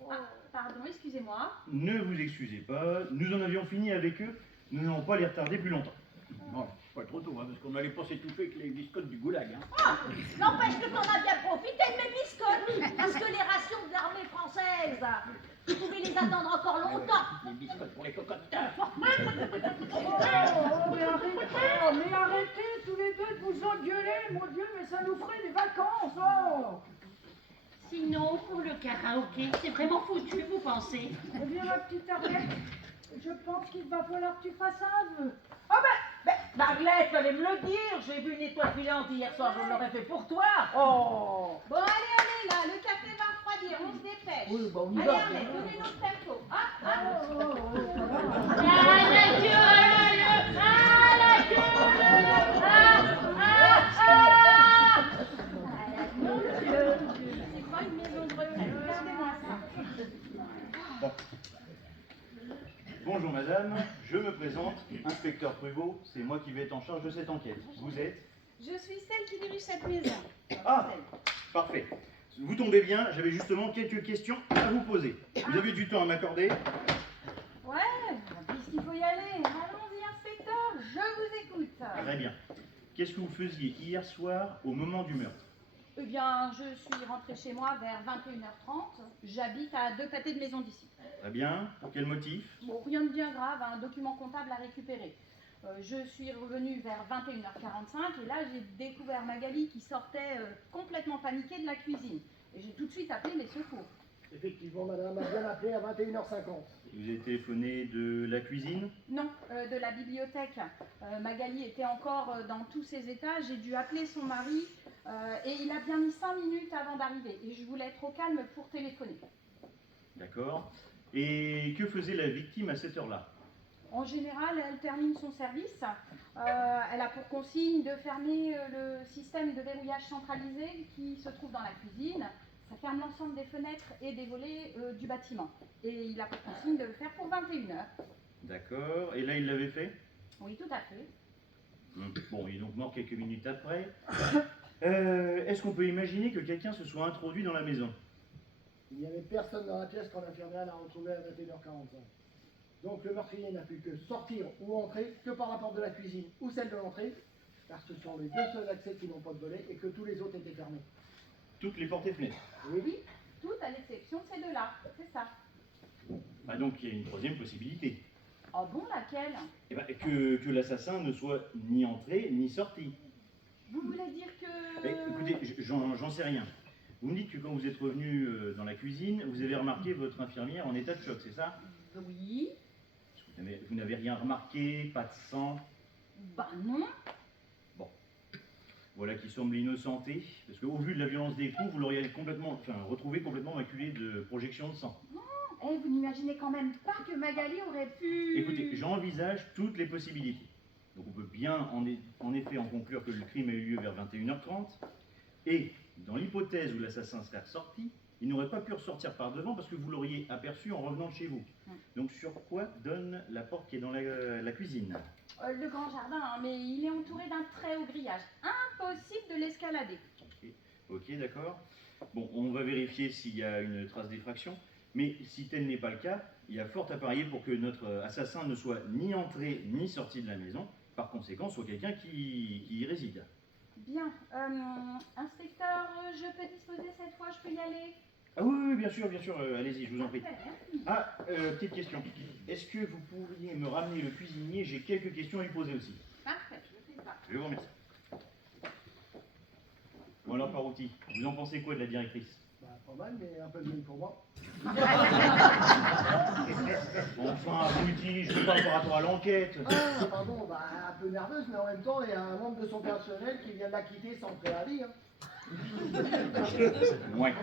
Ah, pardon, excusez-moi. Ne vous excusez pas, nous en avions fini avec eux, nous n'allons pas les retarder plus longtemps. Non, pas trop tôt, hein, parce qu'on n'allait pas s'étouffer avec les biscottes du goulag. Hein. Ah, n'empêche que t'en as bien profité de mes biscottes, parce que les rations de l'armée française, tu pouvais les attendre encore longtemps. Les biscottes pour les cocottes. Mais arrêtez tous les deux de vous engueuler, mon Dieu, mais ça nous ferait des vacances, oh. Sinon, pour le karaoké, c'est vraiment foutu, vous pensez? Eh bien, ma petite Arlette, je pense qu'il va falloir que tu fasses un vœu. Oh ben, Marlette, fallait me le dire. J'ai vu une étoile filante hier soir, je l'aurais fait pour toi. Oh. Bon, allez, là, le café va refroidir, on se dépêche. Oui, bah on y Allez, va. Arlette, donnez notre tempo. Ah, À la queue, à la queue, Mon Dieu, c'est pas une maison de retraite, regardez-moi ça. Bon. Bonjour madame, je me présente, inspecteur Pruvot, c'est moi qui vais être en charge de cette enquête. Vous êtes? Je suis celle qui dirige cette maison. Ah, parfait. Vous tombez bien, j'avais justement quelques questions à vous poser. Vous avez du temps à m'accorder? Ouais, puisqu'il faut y aller. Allons-y, inspecteur, je vous écoute. Très bien. Qu'est-ce que vous faisiez hier soir au moment du meurtre? Eh bien, je suis rentrée chez moi vers 21h30. J'habite à 2 pâtés de maison d'ici. Très bien. Pour quel motif? Bon, rien de bien grave, un document comptable à récupérer. Je suis revenue vers 21h45 et là, j'ai découvert Magali qui sortait complètement paniquée de la cuisine. Et j'ai tout de suite appelé les secours. Effectivement, madame a bien appelé à 21h50. Vous avez téléphoné de la cuisine? Non, de la bibliothèque. Magali était encore dans tous ses états. J'ai dû appeler son mari et il a bien mis 5 minutes avant d'arriver. Et je voulais être au calme pour téléphoner. D'accord. Et que faisait la victime à cette heure-là? En général, elle termine son service. Elle a pour consigne de fermer le système de verrouillage centralisé qui se trouve dans la cuisine. Ça ferme l'ensemble des fenêtres et des volets du bâtiment. Et il a pour consigne de le faire pour 21h. D'accord. Et là, il l'avait fait? Oui, tout à fait. Bon, il est donc mort quelques minutes après. Est-ce qu'on peut imaginer que quelqu'un se soit introduit dans la maison? Il n'y avait personne dans la pièce quand l'infirmière l'a retrouvé à 21h45. Donc le meurtrier n'a pu que sortir ou entrer que par la porte de la cuisine ou celle de l'entrée, car ce sont les deux seuls accès qui n'ont pas de volet et que tous les autres étaient fermés. Toutes les portes et fenêtres? Oui, tout à l'exception de ces deux-là. C'est ça. Bah donc, il y a une troisième possibilité. Oh bon, laquelle? Eh ben, que l'assassin ne soit ni entré ni sorti. Vous voulez dire que... Écoutez, j'en sais rien. Vous me dites que quand vous êtes revenu dans la cuisine, vous avez remarqué votre infirmière en état de choc, c'est ça? Oui. Vous n'avez rien remarqué, pas de sang? Bah non. Bon. Voilà qui semble innocenté, parce qu'au vu de la violence des coups, vous l'auriez retrouvé complètement maculé de projections de sang. Eh, vous n'imaginez quand même pas que Magali aurait pu... Écoutez, j'envisage toutes les possibilités. Donc on peut bien en effet en conclure que le crime a eu lieu vers 21h30, et dans l'hypothèse où l'assassin serait ressorti, il n'aurait pas pu ressortir par devant parce que vous l'auriez aperçu en revenant de chez vous. Donc sur quoi donne la porte qui est dans la cuisine? Le grand jardin, hein, mais il est entouré d'un très haut grillage. Impossible de l'escalader. Ok, d'accord. Bon, on va vérifier s'il y a une trace d'effraction, mais si tel n'est pas le cas, il y a fort à parier pour que notre assassin ne soit ni entré ni sorti de la maison, par conséquent soit quelqu'un qui y réside. Bien. Inspecteur, je peux disposer cette fois, je peux y aller? Ah oui, bien sûr, allez-y, je vous en prie. Merci. Ah, petite question. Est-ce que vous pourriez me ramener le cuisinier? J'ai quelques questions à lui poser aussi. Parfait, je fais ça. Je vous remercie. Bon alors, Parouti, vous en pensez quoi de la directrice? Bah, Pas mal, mais un peu de même pour moi. Enfin, abruti, je veux pas par rapport à l'enquête. Ah, pardon, bah, un peu nerveuse, mais en même temps, il y a un membre de son personnel qui vient de la quitter sans préavis. Hein. Ouais.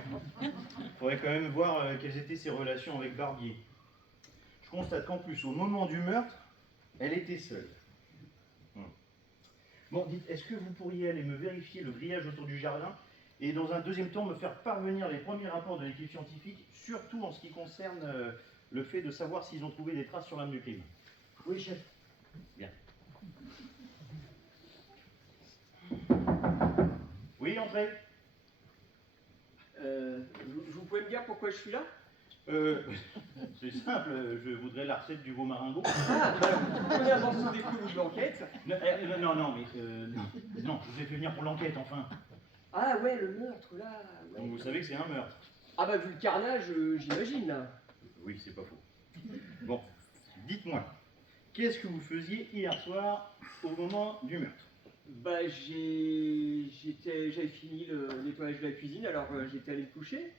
Faudrait quand même voir quelles étaient ses relations avec Barbier. Je constate qu'en plus, au moment du meurtre, elle était seule. Bon, dites, est-ce que vous pourriez aller me vérifier le grillage autour du jardin et dans un deuxième temps me faire parvenir les premiers rapports de l'équipe scientifique, surtout en ce qui concerne le fait de savoir s'ils ont trouvé des traces sur l'arme du crime? Oui, chef. Bien. Oui, entrez. Vous pouvez me dire pourquoi je suis là? C'est simple, je voudrais la recette du veau maringot. Ah, on est un morceau des coups de l'enquête. Non, non, mais non, je vous ai fait venir pour l'enquête, enfin. Ah ouais, le meurtre, là. Ouais. Donc vous savez que c'est un meurtre. Ah bah vu le carnage, j'imagine, là. Oui, c'est pas faux. Bon, dites-moi, qu'est-ce que vous faisiez hier soir au moment du meurtre? Bah j'avais fini le nettoyage de la cuisine, alors j'étais allé me coucher.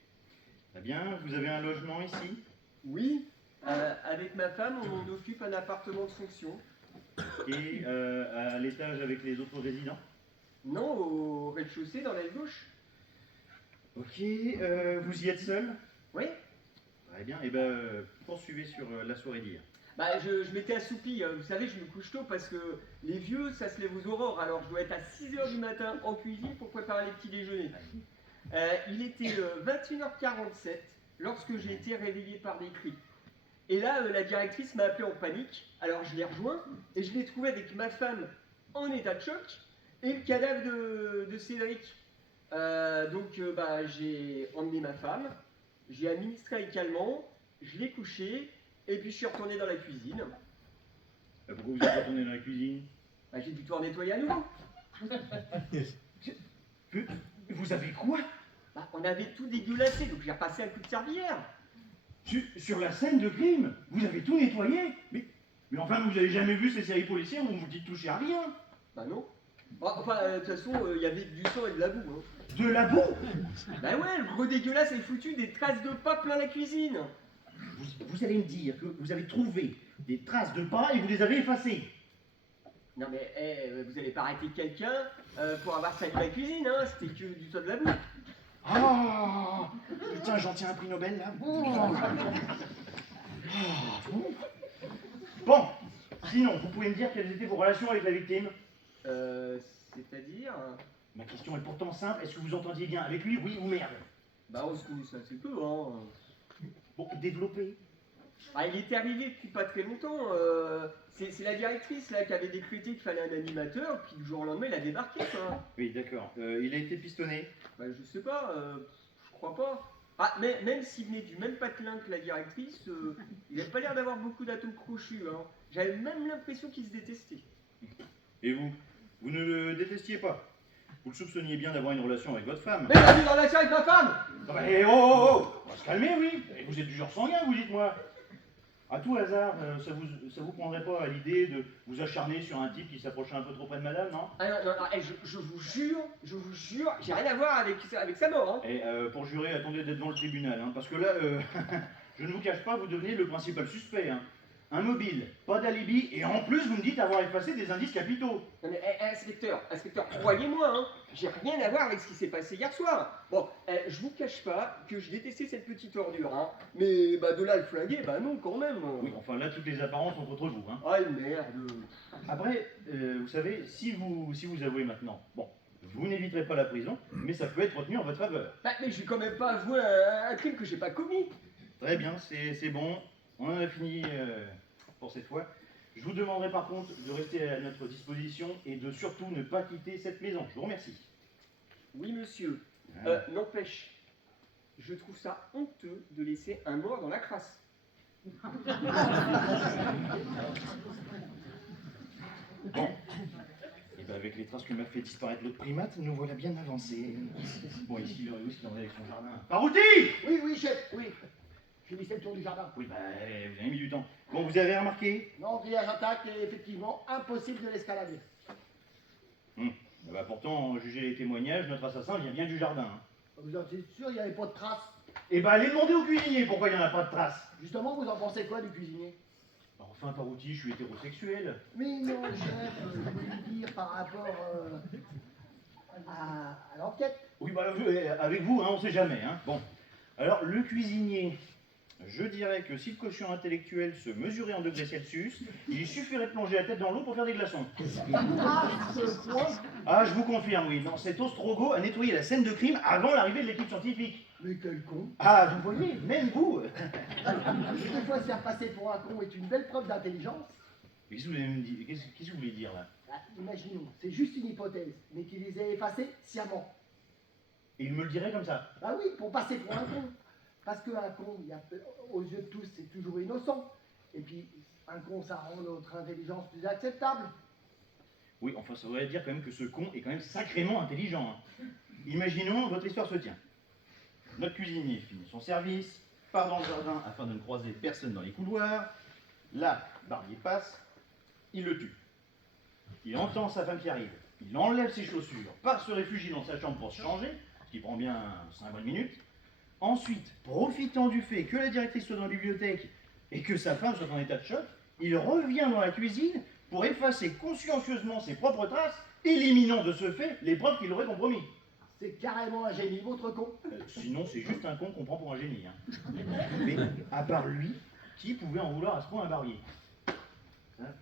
Très bien, vous avez un logement ici? Oui, avec ma femme, on occupe un appartement de fonction. Et à l'étage avec les autres résidents? Non, au rez-de-chaussée, dans l'aile gauche. Ok, vous y êtes seul? Oui. Très bien, et ben poursuivez sur la soirée d'hier. Bah je m'étais assoupi, vous savez, je me couche tôt parce que les vieux, ça se lève aux aurores, alors je dois être à 6 h du matin en cuisine pour préparer les petits déjeuners. Il était 21h47 lorsque j'ai été réveillé par des cris. Et là, la directrice m'a appelé en panique, alors je l'ai rejoint et je l'ai trouvé avec ma femme en état de choc et le cadavre de Cédric. Donc bah, j'ai emmené ma femme, j'ai administré un calmant, je l'ai couché et puis je suis retourné dans la cuisine. Pourquoi vous êtes retourné dans la cuisine? Bah, j'ai dû tout nettoyer à nouveau. Vous avez quoi? Bah, on avait tout dégueulassé, donc j'ai repassé un coup de serpillière. Sur la scène de crime? Vous avez tout nettoyé? Mais enfin, vous avez jamais vu ces séries policières où vous vous dites toucher à rien? Bah non. Bah, enfin, de toute façon, il y avait du sang et de la boue. Hein. De la boue? Bah ouais, le gros dégueulasse est foutu des traces de pas plein la cuisine. Vous allez me dire que vous avez trouvé des traces de pas et vous les avez effacées? Non mais, vous allez pas arrêter quelqu'un pour avoir sali la cuisine, hein, c'était que du sang de la boue. Ah, putain, j'en tiens un prix Nobel là. Bon, sinon, vous pouvez me dire quelles étaient vos relations avec la victime? C'est-à-dire Ma question est pourtant simple, est-ce que vous entendiez bien avec lui, oui ou merde? Bah on se connaissait assez peu, hein. Bon, développez. Ah, il était arrivé depuis pas très longtemps, c'est la directrice là qui avait décrété qu'il fallait un animateur, puis le jour au lendemain il a débarqué quoi. Oui, d'accord. Il a été pistonné? Bah je sais pas, je crois pas. Ah, mais même s'il venait du même patelin que la directrice, il n'avait pas l'air d'avoir beaucoup d'atomes crochus, hein. J'avais même l'impression qu'il se détestait. Et vous? Vous ne le détestiez pas? Vous le soupçonniez bien d'avoir une relation avec votre femme? Mais il a eu une relation avec ma femme! Eh oh, on va se calmer, oui. Et vous êtes du genre sanguin, vous dites-moi. À tout hasard, ça vous prendrait pas à l'idée de vous acharner sur un type qui s'approchait un peu trop près de madame, non? Ah non, je vous jure, j'ai rien à voir avec sa mort, hein. Et pour jurer, attendez d'être devant le tribunal, hein, parce que là, je ne vous cache pas, vous devenez le principal suspect, hein. Un mobile, pas d'alibi, et en plus vous me dites avoir effacé des indices capitaux. Non mais inspecteur, croyez-moi, hein, j'ai rien à voir avec ce qui s'est passé hier soir. Bon, je vous cache pas que je détestais cette petite ordure, hein, mais bah de là le flinguer, bah non quand même. Oui, enfin là toutes les apparences sont contre vous, hein. Ah merde. Après, vous savez, si vous avouez maintenant, bon, vous n'éviterez pas la prison, mais ça peut être retenu en votre faveur. Bah, mais je vais quand même pas avouer un crime que j'ai pas commis. Très bien, c'est bon, on en a fini pour cette fois. Je vous demanderai par contre de rester à notre disposition et de surtout ne pas quitter cette maison. Je vous remercie. Oui monsieur, n'empêche, je trouve ça honteux de laisser un mort dans la crasse. Bon. Et bien avec les traces que m'a fait disparaître l'autre primate, nous voilà bien avancés. Bon, ici, il en est avec son jardin. Parouti! Oui, chef, oui. J'ai mis le tour du jardin. Oui, bah, vous avez mis du temps. Bon, vous avez remarqué? Non, grillage attaque et effectivement impossible de l'escalader. Bah, pourtant, juger les témoignages, notre assassin vient bien du jardin. Hein. Vous en êtes sûr, il n'y avait pas de traces? Eh ben, allez demander au cuisinier pourquoi il n'y en a pas de traces. Justement, vous en pensez quoi du cuisinier? Enfin, Parouti, je suis hétérosexuel. Mais non, chef, je voulais dire par rapport à l'enquête. Oui, bah, avec vous, hein, on sait jamais. Hein. Bon, alors, le cuisinier, je dirais que si le quotient intellectuel se mesurait en degrés Celsius, il suffirait de plonger la tête dans l'eau pour faire des glaçons. Ah, je vous confirme, oui. Non, cet Ostrogo a nettoyé la scène de crime avant l'arrivée de l'équipe scientifique. Mais quel con! Ah, vous voyez, même vous. Des fois, se faire passer pour un con est une belle preuve d'intelligence. Qu'est-ce que vous voulez me dire? Qu'est-ce que vous voulez dire là? Imaginons, c'est juste une hypothèse, mais qui les a effacés sciemment. Et il me le dirait comme ça. Bah oui, pour passer pour un con. Parce qu'un con, aux yeux de tous, c'est toujours innocent. Et puis, un con, ça rend notre intelligence plus acceptable. Oui, enfin, ça voudrait dire quand même que ce con est quand même sacrément intelligent. Hein. Imaginons, votre histoire se tient. Notre cuisinier finit son service, part dans le jardin afin de ne croiser personne dans les couloirs. Là, Barbier passe, il le tue. Il entend sa femme qui arrive. Il enlève ses chaussures, part se réfugier dans sa chambre pour se changer, ce qui prend bien 5 bonnes minutes. Ensuite, profitant du fait que la directrice soit dans la bibliothèque et que sa femme soit en état de choc, il revient dans la cuisine pour effacer consciencieusement ses propres traces, éliminant de ce fait les preuves qu'il aurait compromis. C'est carrément un génie, votre con. Sinon, c'est juste un con qu'on prend pour un génie. Hein. Mais à part lui, qui pouvait en vouloir à ce point un Barbier? Hein?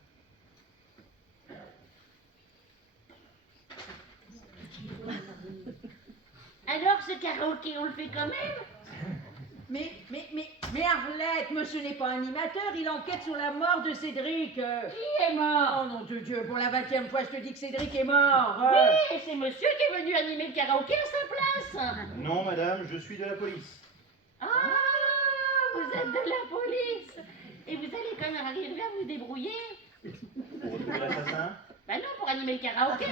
Alors, ce karaoké, on le fait quand même? Mais Arlette, monsieur n'est pas animateur, il enquête sur la mort de Cédric. Qui est mort? Oh nom de Dieu, pour la 20e fois, je te dis que Cédric est mort. Oui, c'est monsieur qui est venu animer le karaoké à sa place. Non, madame, je suis de la police. Ah, vous êtes de la police. Et vous allez quand même arriver à vous débrouiller? Pour retrouver l'assassin? Bah non, pour animer le karaoké.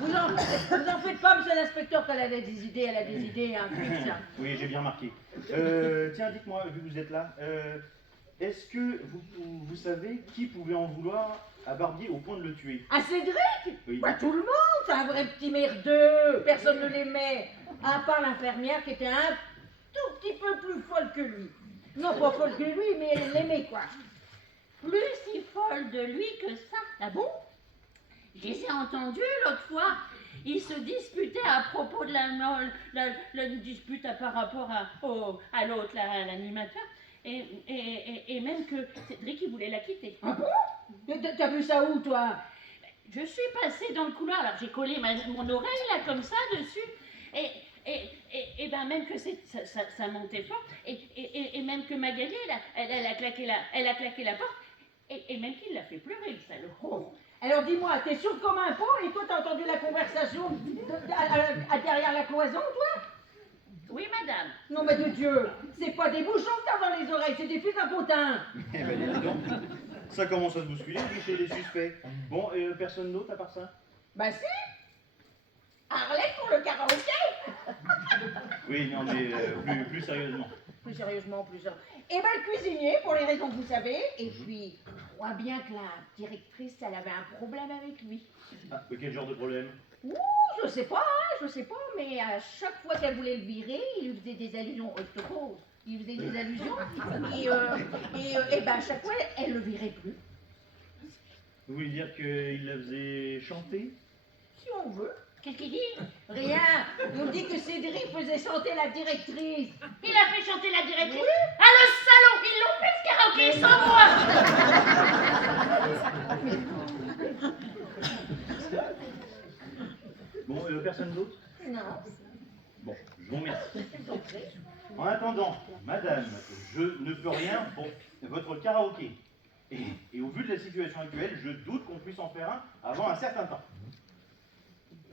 Vous en faites pas, monsieur l'inspecteur, quand elle a des idées, hein, fixe. Oui, j'ai bien remarqué. Tiens, dites-moi, vu que vous êtes là, est-ce que vous savez qui pouvait en vouloir à Barbier au point de le tuer? À Cédric? Oui. Bah tout le monde, c'est un vrai petit merdeux. Personne ne l'aimait, à part l'infirmière qui était un tout petit peu plus folle que lui. Non, pas folle que lui, mais elle l'aimait, quoi. Plus si folle de lui que ça. Ah bon? Je les ai entendus l'autre fois. Ils se disputaient à propos de la dispute par rapport à l'autre, l'animateur. Et même que Cédric, il voulait la quitter. Ah bon? T'as vu ça où, toi? Je suis passée dans le couloir, alors j'ai collé mon oreille là comme ça dessus. Et ben même que ça montait fort. Et même que Magali, elle a claqué la porte. Et même qu'il l'a fait pleurer, le salaud. Oh. Alors dis-moi, t'es sûr comme un pot et toi t'as entendu la conversation derrière la cloison, toi? Oui, madame. Non mais de Dieu, c'est pas des bouchons que t'as dans les oreilles, c'est des fils à potin. Eh ben, dis donc, ça commence à se bousculer chez les suspects. Bon, personne d'autre à part ça? Bah si, Arlette pour le karaoké. Oui, non, mais plus sérieusement. Plus sérieusement. Et ben le cuisinier, pour les raisons que vous savez, et puis je crois bien que la directrice, elle avait un problème avec lui. Ah, mais quel genre de problème? Ouh, je sais pas, mais à chaque fois qu'elle voulait le virer, il lui faisait des allusions, il faisait des allusions, et ben à chaque fois, elle le virait plus. Vous voulez dire qu'il la faisait chanter? Si on veut. Qu'est-ce qu'il dit? Rien, on dit que Cédric faisait chanter la directrice. Il a fait chanter la directrice? Oui. Ah, le salaud! Ils l'ont fait ce karaoké sans moi! Bon, personne d'autre? Non. Bon, je vous remercie. En attendant, madame, je ne peux rien pour votre karaoké. Et au vu de la situation actuelle, je doute qu'on puisse en faire un avant un certain temps.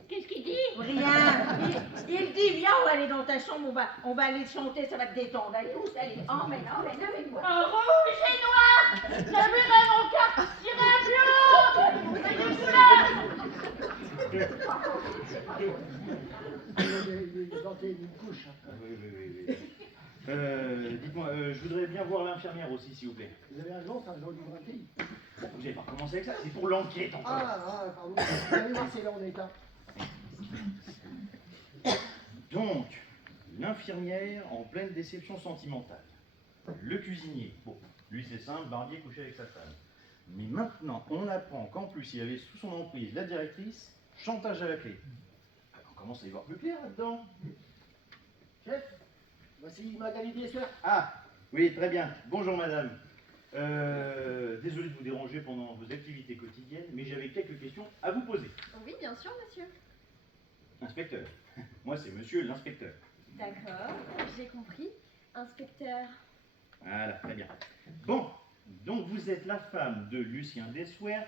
Qu'est-ce qu'il dit? Rien. Il dit, viens, on va aller dans ta chambre, on va aller chanter, ça va te détendre. Allez, où allez, emmène, levez-moi. En rouge et noir! La muraille mon cœur tiré à blanc! C'est du soulage! Une couche. Oui. Dites-moi, je voudrais bien voir l'infirmière aussi, s'il vous plaît. Vous avez raison, c'est un genre du grand pays. Bon, vous n'avez pas recommencé avec ça, c'est pour l'enquête encore. Pardon. Vous allez voir, c'est là en état. Donc, l'infirmière en pleine déception sentimentale, le cuisinier, bon, lui c'est simple, Barbier couché avec sa femme. Mais maintenant, on apprend qu'en plus, il avait sous son emprise la directrice, chantage à la clé. On commence à y voir plus clair là-dedans. Chef, voici Magali Biesser. Ah, oui, très bien. Bonjour madame. Désolé de vous déranger pendant vos activités quotidiennes, mais j'avais quelques questions à vous poser. Oui, bien sûr, monsieur. Inspecteur. Moi, c'est monsieur l'inspecteur. D'accord, j'ai compris. Inspecteur. Voilà, très bien. Bon, donc vous êtes la femme de Lucien Dessoir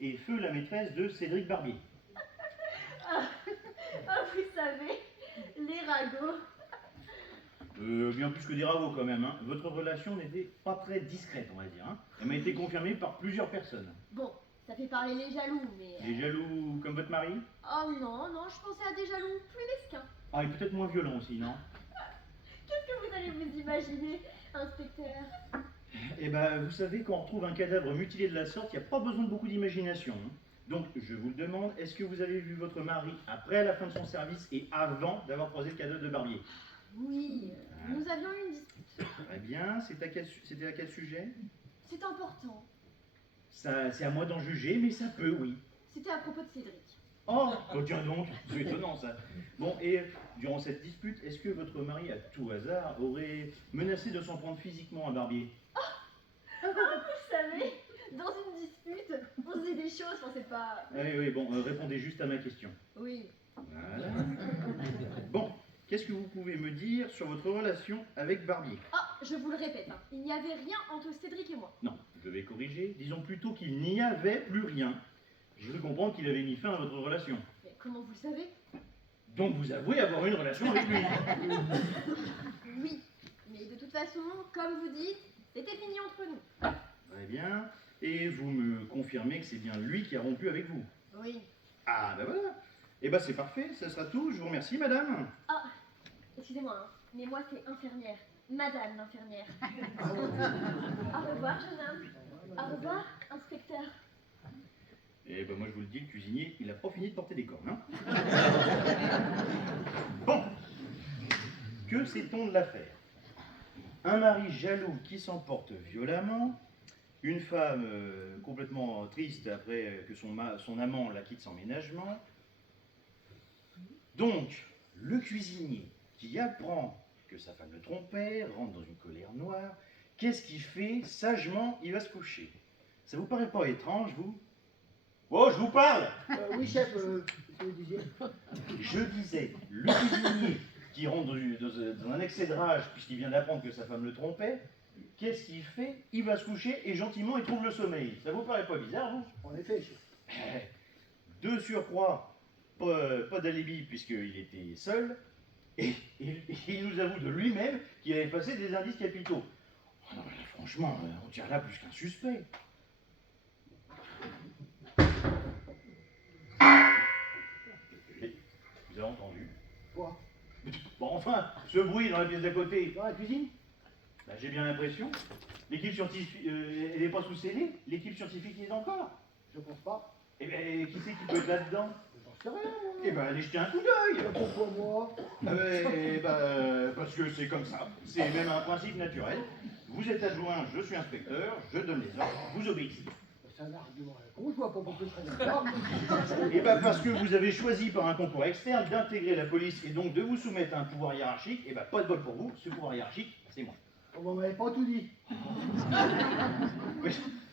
et Feu la maîtresse de Cédric Barbier. Ah, vous savez, les ragots. Bien plus que des ragots quand même. Hein. Votre relation n'était pas très discrète, on va dire. Hein. Elle m'a été confirmée par plusieurs personnes. Bon, ça fait parler les jaloux, mais... Les jaloux comme votre mari? Oh non, non, je pensais à des jaloux plus mesquins. Ah, et peut-être moins violents aussi, non? Qu'est-ce que vous allez vous imaginer, inspecteur? Eh ben, vous savez, quand on retrouve un cadavre mutilé de la sorte, il n'y a pas besoin de beaucoup d'imagination. Hein. Donc, je vous le demande, est-ce que vous avez vu votre mari après la fin de son service et avant d'avoir croisé le cadavre de Barbier? Oui, nous avions eu une dispute. Très bien, c'était à quel sujet? C'est important. Ça, c'est à moi d'en juger, mais ça peut, oui. C'était à propos de Cédric. Oh, tiens donc, c'est étonnant ça. Bon, et durant cette dispute, est-ce que votre mari, à tout hasard, aurait menacé de s'en prendre physiquement à Barbier? Vous savez, dans une dispute, on se dit des choses, enfin c'est pas... Oui, bon, répondez juste à ma question. Oui. Voilà. Bon, qu'est-ce que vous pouvez me dire sur votre relation avec Barbier? Ah, je vous le répète, hein, il n'y avait rien entre Cédric et moi. Non, je vais corriger. Disons plutôt qu'il n'y avait plus rien. J'ai cru comprendre qu'il avait mis fin à votre relation. Mais comment vous le savez? Donc vous avouez avoir eu une relation avec lui? Oui, mais de toute façon, comme vous dites, c'était fini entre nous. Très bien. Et vous me confirmez que c'est bien lui qui a rompu avec vous? Oui. Ah, ben voilà. Eh ben c'est parfait, ça sera tout. Je vous remercie, madame. Ah, excusez-moi, hein, mais moi c'est infirmière. Madame l'infirmière. Au revoir, jeune homme. Au revoir, inspecteur. Eh ben moi je vous le dis, le cuisinier, il a pas fini de porter des cornes, hein. Bon. Que sait-on de l'affaire? Un mari jaloux qui s'emporte violemment, une femme complètement triste après que son amant la quitte sans ménagement. Donc, le cuisinier qui apprend que sa femme le trompait, rentre dans une colère noire, qu'est-ce qu'il fait? Sagement, il va se coucher. Ça vous paraît pas étrange, vous? Oh, je vous parle! Oui, chef, qu'est-ce que vous disiez? Je disais, le cuisinier qui rentre dans un excès de rage puisqu'il vient d'apprendre que sa femme le trompait, qu'est-ce qu'il fait? Il va se coucher et gentiment il trouve le sommeil. Ça vous paraît pas bizarre, vous? En effet, chef. De surcroît, pas d'alibi puisqu'il était seul, et il nous avoue de lui-même qu'il avait passé des indices capitaux. Oh non, mais franchement, on tient là plus qu'un suspect. Et, vous avez entendu? Quoi? Bon, enfin, ce bruit dans la pièce d'à côté. Dans la cuisine? Bah, j'ai bien l'impression. L'équipe scientifique, elle n'est pas sous scellée. L'équipe scientifique y est encore. Je pense pas. Eh ben, qui c'est qui peut être là-dedans? J'en sais rien, moi. Eh ben, allez jeter un coup d'œil. Pourquoi moi? Parce que c'est comme ça. C'est même un principe naturel. Vous êtes adjoint, je suis inspecteur, je donne les ordres, vous obéissez. C'est un argument à la con, je vois pas pourquoi je serais d'accord. Eh ben, parce que vous avez choisi par un concours externe d'intégrer la police et donc de vous soumettre à un pouvoir hiérarchique, eh ben, pas de bol pour vous, ce pouvoir hiérarchique, c'est moi. On m'avait pas tout dit.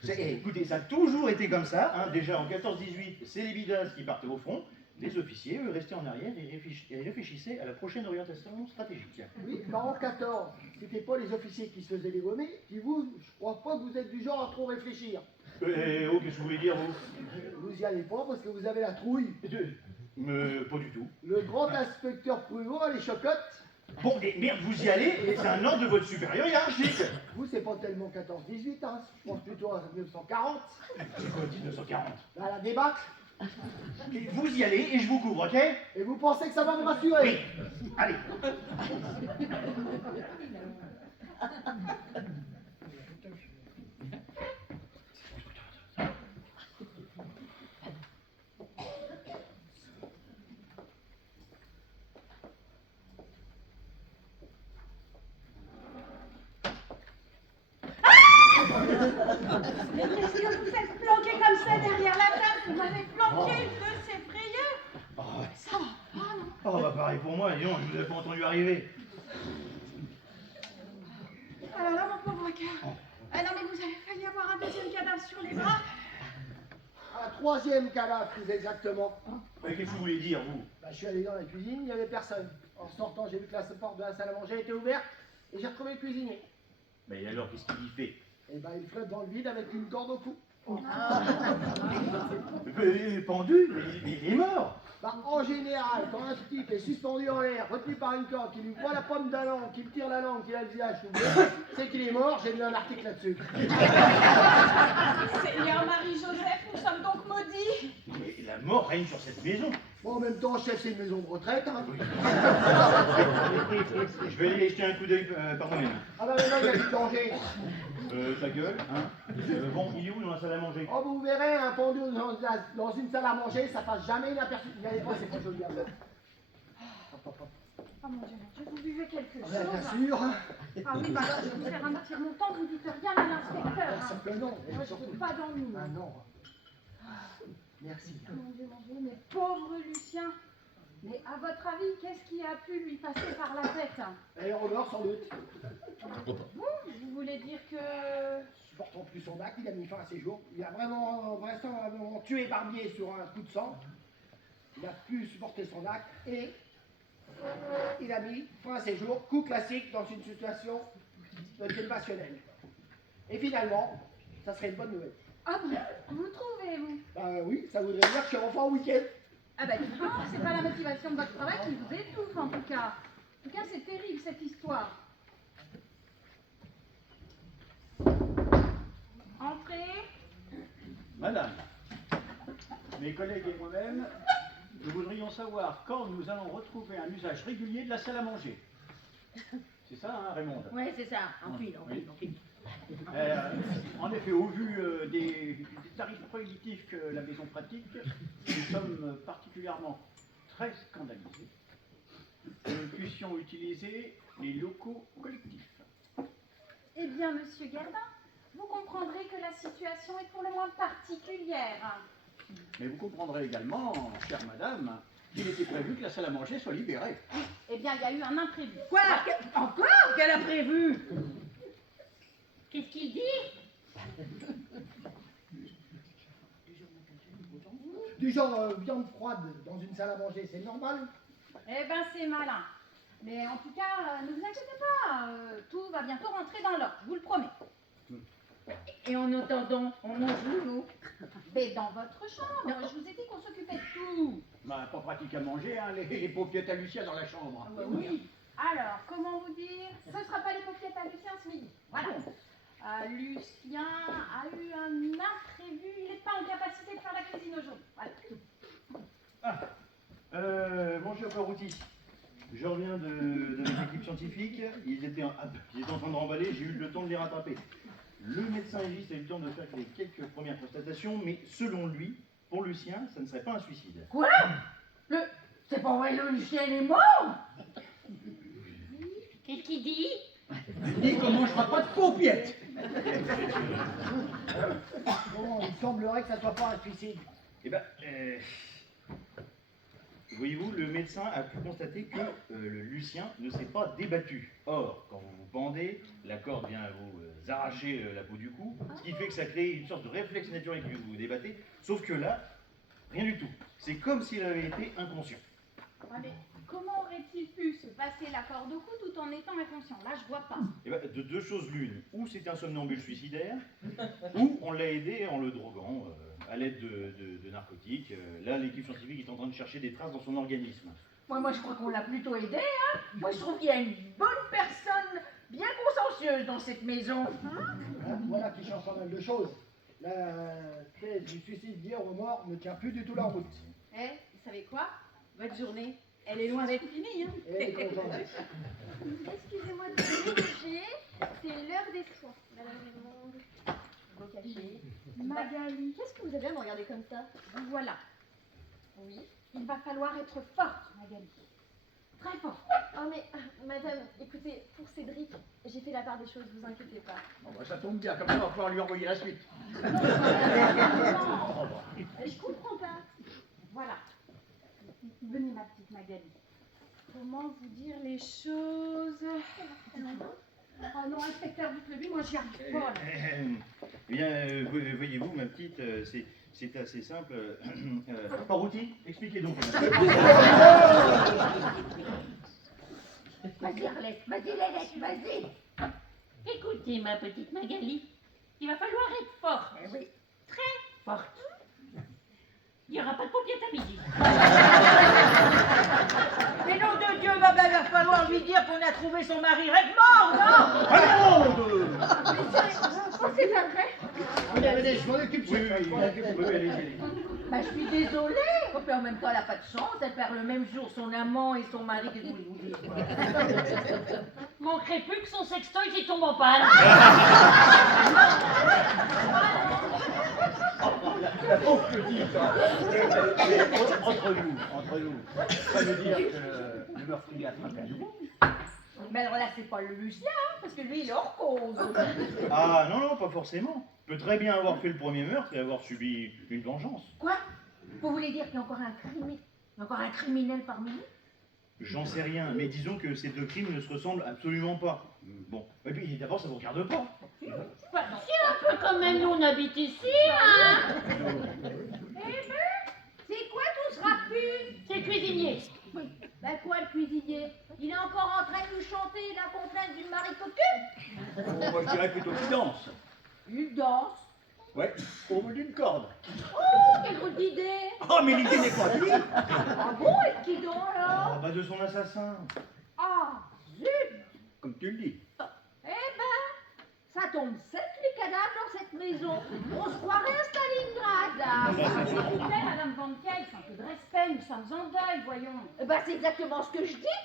Écoutez, ça a toujours été comme ça. Hein. Déjà en 14-18, c'est les bidas qui partaient au front. Les officiers, eux, restaient en arrière et réfléchissaient à la prochaine orientation stratégique. Oui, mais en 14, c'était pas les officiers qui se faisaient dégommer, puis vous, je crois pas que vous êtes du genre à trop réfléchir. Oh, qu'est-ce que vous voulez dire, vous? Vous y allez pas parce que vous avez la trouille. Pas du tout. Le grand inspecteur Pruneau a les chocottes. Bon, et merde, vous y allez, et c'est un ordre de votre supérieur hiérarchique. Vous, c'est pas tellement 14-18, hein. Je pense plutôt à 1940. C'est quoi 1940? À la débâcle. Vous y allez et je vous couvre, ok? Et vous pensez que ça va me rassurer? Oui. Allez. Mais qu'est-ce que vous faites planquer comme ça derrière la table? Vous m'avez planqué de ces frayeurs. Oh, ouais. Ça va pas, non? Oh, bah pareil pour moi, dis donc, je vous avais pas entendu arriver. Alors là, mon pauvre cœur. Ah non, mais vous avez failli avoir un deuxième cadavre sur les bras. Un troisième cadavre, plus exactement. Mais qu'est-ce que vous voulez dire, vous? Bah, je suis allé dans la cuisine, il n'y avait personne. En sortant, j'ai vu que la porte de la salle à manger était ouverte et j'ai retrouvé le cuisinier. Mais alors, qu'est-ce qu'il y fait? Et ben, il flotte dans le vide avec une corde au cou. Mais pendu, mais il est mort. Bah, en général, quand un type est suspendu en l'air, retenu par une corde, qui lui voit la pomme d'un langue, qui lui tire la langue, qui a le visage tout bleu, c'est qu'il est mort. J'ai lu un article là-dessus. Seigneur Marie-Joseph, nous sommes donc maudits. Et la mort règne sur cette maison. Bon, en même temps, chef, c'est une maison de retraite. Hein. Je vais aller jeter un coup d'œil par moi-même. Ah bah maintenant, il y a du danger. Ta gueule, hein. Bon, il est où dans la salle à manger? Oh, vous verrez, un pendu dans une salle à manger, ça passe jamais inaperçu. N'y allez pas, c'est pas joli à voir. Oh mon Dieu, vous buvez quelque chose. Bien sûr. Ah oui, bah alors je vais vous faire un petit montant, vous dites rien à l'inspecteur. Bien Hein. sûr que non. Moi, je ne veux pas d'ennui. Ah non. Merci. Mon Dieu, mais pauvre Lucien. Mais à votre avis, qu'est-ce qui a pu lui passer par la tête? Et remords, sans doute. Vous voulez dire que... Supportant plus son acte, il a mis fin à ses jours. Il a vraiment tué Barbier sur un coup de sang. Il a pu supporter son acte et il a mis fin à ses jours, coup classique dans une situation de crime passionnel. Et finalement, ça serait une bonne nouvelle. Ah bon, vous trouvez, vous? Bah oui, ça voudrait dire que je suis enfin au week-end. Ah bah non, c'est pas la motivation de votre travail qui vous étouffe en tout cas. En tout cas, c'est terrible cette histoire. Entrez. Madame, mes collègues et moi-même, nous voudrions savoir quand nous allons retrouver un usage régulier de la salle à manger. C'est ça, hein, Raymond? Oui, c'est ça. En file. En effet, au vu des tarifs prohibitifs que la maison pratique, nous sommes particulièrement très scandalisés que nous puissions utiliser les locaux collectifs. Eh bien, monsieur Gardin, vous comprendrez que la situation est pour le moins particulière. Mais vous comprendrez également, chère madame, qu'il était prévu que la salle à manger soit libérée. Eh bien, il y a eu un imprévu. Quoi? Encore? Qu'elle a prévu? Qu'est-ce qu'il dit? Du genre viande froide dans une salle à manger, c'est normal? Eh ben, c'est malin. Mais en tout cas, ne vous inquiétez pas, tout va bientôt rentrer dans l'ordre, je vous le promets. Et en attendant, on mange où, nous? Mais dans votre chambre, je vous ai dit qu'on s'occupait de tout. Bah, pas pratique à manger, hein, les paupiettes à Lucien dans la chambre. Ah, oui. Alors, comment vous dire? Ce ne sera pas les paupiètes à Lucien ce midi. Voilà. Lucien a eu un imprévu, il n'est pas en capacité de faire la cuisine aujourd'hui. Voilà. Bonjour Corouti. Je reviens de l'équipe scientifique. Ils étaient en train de remballer, j'ai eu le temps de les rattraper. Le médecin légiste a eu le temps de faire les quelques premières constatations, mais selon lui, pour Lucien, ça ne serait pas un suicide. Quoi? C'est pas vrai, le Lucien est mort? Qu'est-ce qu'il dit? Il dit qu'on ne mangera pas de paupiettes. Bon, il semblerait que ça soit pas un suicide. Eh ben, voyez-vous, le médecin a pu constater que le Lucien ne s'est pas débattu. Or, quand vous vous pendez, la corde vient vous arracher la peau du cou, ce qui fait que ça crée une sorte de réflexe naturel que vous vous débattez, sauf que là, rien du tout. C'est comme s'il avait été inconscient. Ouais, mais comment aurait-il pu se passer la corde au cou tout en étant inconscient? Là, je vois pas. Eh ben, de deux choses l'une, ou c'est un somnambule suicidaire, ou on l'a aidé en le droguant à l'aide de narcotiques. Là, l'équipe scientifique est en train de chercher des traces dans son organisme. Moi, je crois qu'on l'a plutôt aidé, hein. Moi, je trouve qu'il y a une bonne personne bien consciencieuse dans cette maison. Voilà qui change pas mal de choses. La thèse du suicide lié aux morts ne tient plus du tout la route. Eh, vous savez quoi? Votre journée, elle est loin d'être finie, hein. Et contente. Excusez-moi de vous déranger, c'est l'heure des soins. Madame Raymond, beau cachet. Magali, Qu'est-ce que vous avez à me regarder comme ça? vous voilà. Oui. Il va falloir être forte, Magali. Très fort. Oh mais, madame, écoutez, pour Cédric, j'ai fait la part des choses, vous inquiétez pas. Bon, bah, ça tombe bien, comme ça on va pouvoir lui envoyer la suite. Je comprends pas. Voilà. Venez, ma petite Magali. Comment vous dire les choses? Oh non, inspecteur, dites-le lui, moi j'y arrive pas. Là. Eh bien, voyez-vous, ma petite, c'est assez simple. Parouti, expliquez donc. Vas-y, Arlette, vas-y, Lélette, vas-y. Écoutez, ma petite Magali, il va falloir être forte. Eh oui. Très forte. Il n'y aura pas de paupiètes à midi. Mais nom de Dieu, va falloir lui dire qu'on a trouvé son mari mort, non? Allons Oh, c'est pas vrai. Allez, je m'en occupe, Oui, chef. oui, allez. Bah, je suis désolée. Oh, puis en même temps, elle n'a pas de chance. Elle perd le même jour son amant et son mari. Qu'est-ce que vous voulez vous dire? Manquerait plus que son sextoy qui tombe en panne. La pauvre petite, hein. Entre nous, ça veut dire que le meurtrier a frappé à nouveau. Mais alors là, c'est pas le Lucien, hein, parce que lui, il est hors cause. Ah non, pas forcément. Il peut très bien avoir fait le premier meurtre et avoir subi une vengeance. Quoi? Vous voulez dire qu'il y a encore un criminel parmi nous? J'en sais rien, mais disons que ces deux crimes ne se ressemblent absolument pas. Bon, et puis d'abord, ça vous regarde pas. Bah, si, un peu quand même, nous on habite ici, hein. C'est quoi tout ce raffut? C'est le cuisinier. Bah quoi le cuisinier? Il est encore en train de nous chanter la complainte d'une Marie Cocu? Oh, moi je dirais plutôt qu'il danse. Il danse. Ouais, au bout d'une corde. Oh, quelle drôle d'idée! Oh, mais l'idée n'est pas de lui. Ah bon, est-ce qu'il donc alors? Ah bah de son assassin. Ah, zut! Comme tu le dis. Eh ben, ça tombe sec les cadavres dans cette maison. On se croirait à Stalingrad, là. S'il vous plaît, Madame Van Keyes, un peu de respect, nous sommes en deuil, voyons. Eh ben, c'est exactement ce que je dis.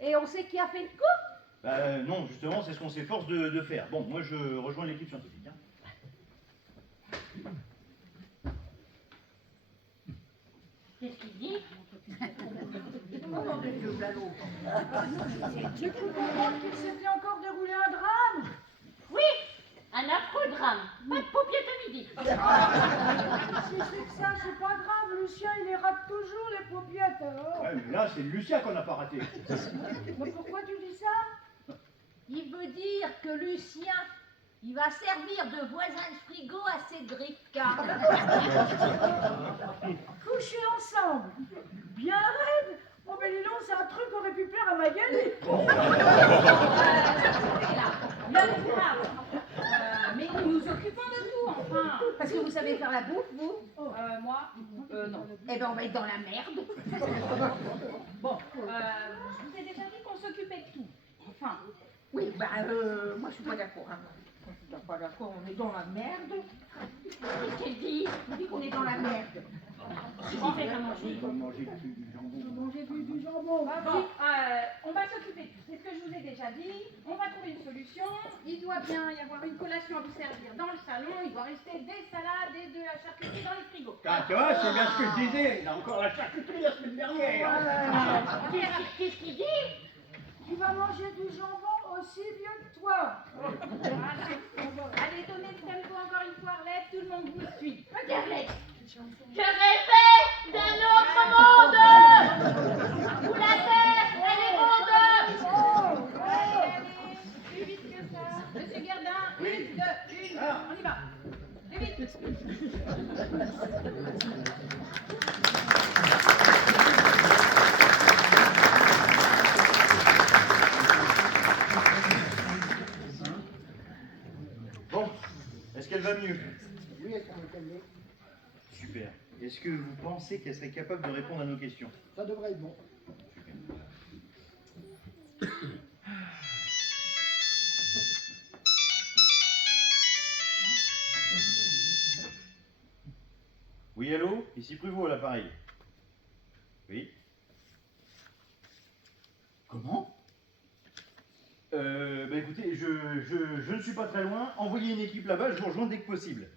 Et on sait qui a fait le coup. Bah non, justement, c'est ce qu'on s'efforce de faire. Bon, moi je rejoins l'équipe scientifique. Hein. Qu'est-ce qu'il dit? J'ai cru comprendre qu'il s'était encore déroulé un drame. Oui, un affreux drame. Pas de paupiètes à midi. Si c'est que ça, c'est pas grave, Lucien, il les rate toujours, les paupiètes, alors. Ouais, mais là, c'est le Lucien qu'on n'a pas raté. Mais pourquoi tu dis ça? Il veut dire que Lucien, il va servir de voisin de frigo à Cédric. Coucher ensemble. Bien raide. Oh, mais dis donc, c'est un truc qu'aurait pu plaire à Magali. Bien grave. Mais nous nous occupons de tout, enfin. Parce que vous savez faire la bouffe, vous? Moi, non. Eh ben, on va être dans la merde. Bon, je vous ai déjà dit qu'on s'occupait de tout. Enfin, Oui, bah, moi, je suis pas d'accord. Hein. Je suis pas d'accord, on est dans la merde. Qu'est-ce qu'elle dit? On dit qu'on est dans la merde. J'y fais à manger. On va manger du jambon. J'ai vu du jambon. bon, on va s'occuper de tout. C'est ce que je vous ai déjà dit. On va trouver une solution. Il doit bien y avoir une collation à vous servir dans le salon. Il doit rester des salades et de la charcuterie dans les frigos. Ah, tu vois, c'est bien ce que je disais. Il a encore la charcuterie la semaine dernière. Qu'est-ce qu'il dit? Tu vas manger du jambon aussi vieux que toi. Voilà. Allez, donnez le tempo encore une fois, Arlette. Tout le monde vous suit. Ok, Arlette. Je rêvais d'un autre monde. Où la terre, elle est ronde. Allez, plus vite que ça. Monsieur Guerdin, une, deux, une. On y va. Plus vite. Bon, est-ce qu'elle va mieux? Oui, est-ce qu'on est calmé? Super. Est-ce que vous pensez qu'elle serait capable de répondre à nos questions? Ça devrait être bon. Oui, allô? Ici Pruvot à l'appareil. Oui. Comment? Bah écoutez, je ne suis pas très loin. Envoyez une équipe là-bas, je vous rejoins dès que possible.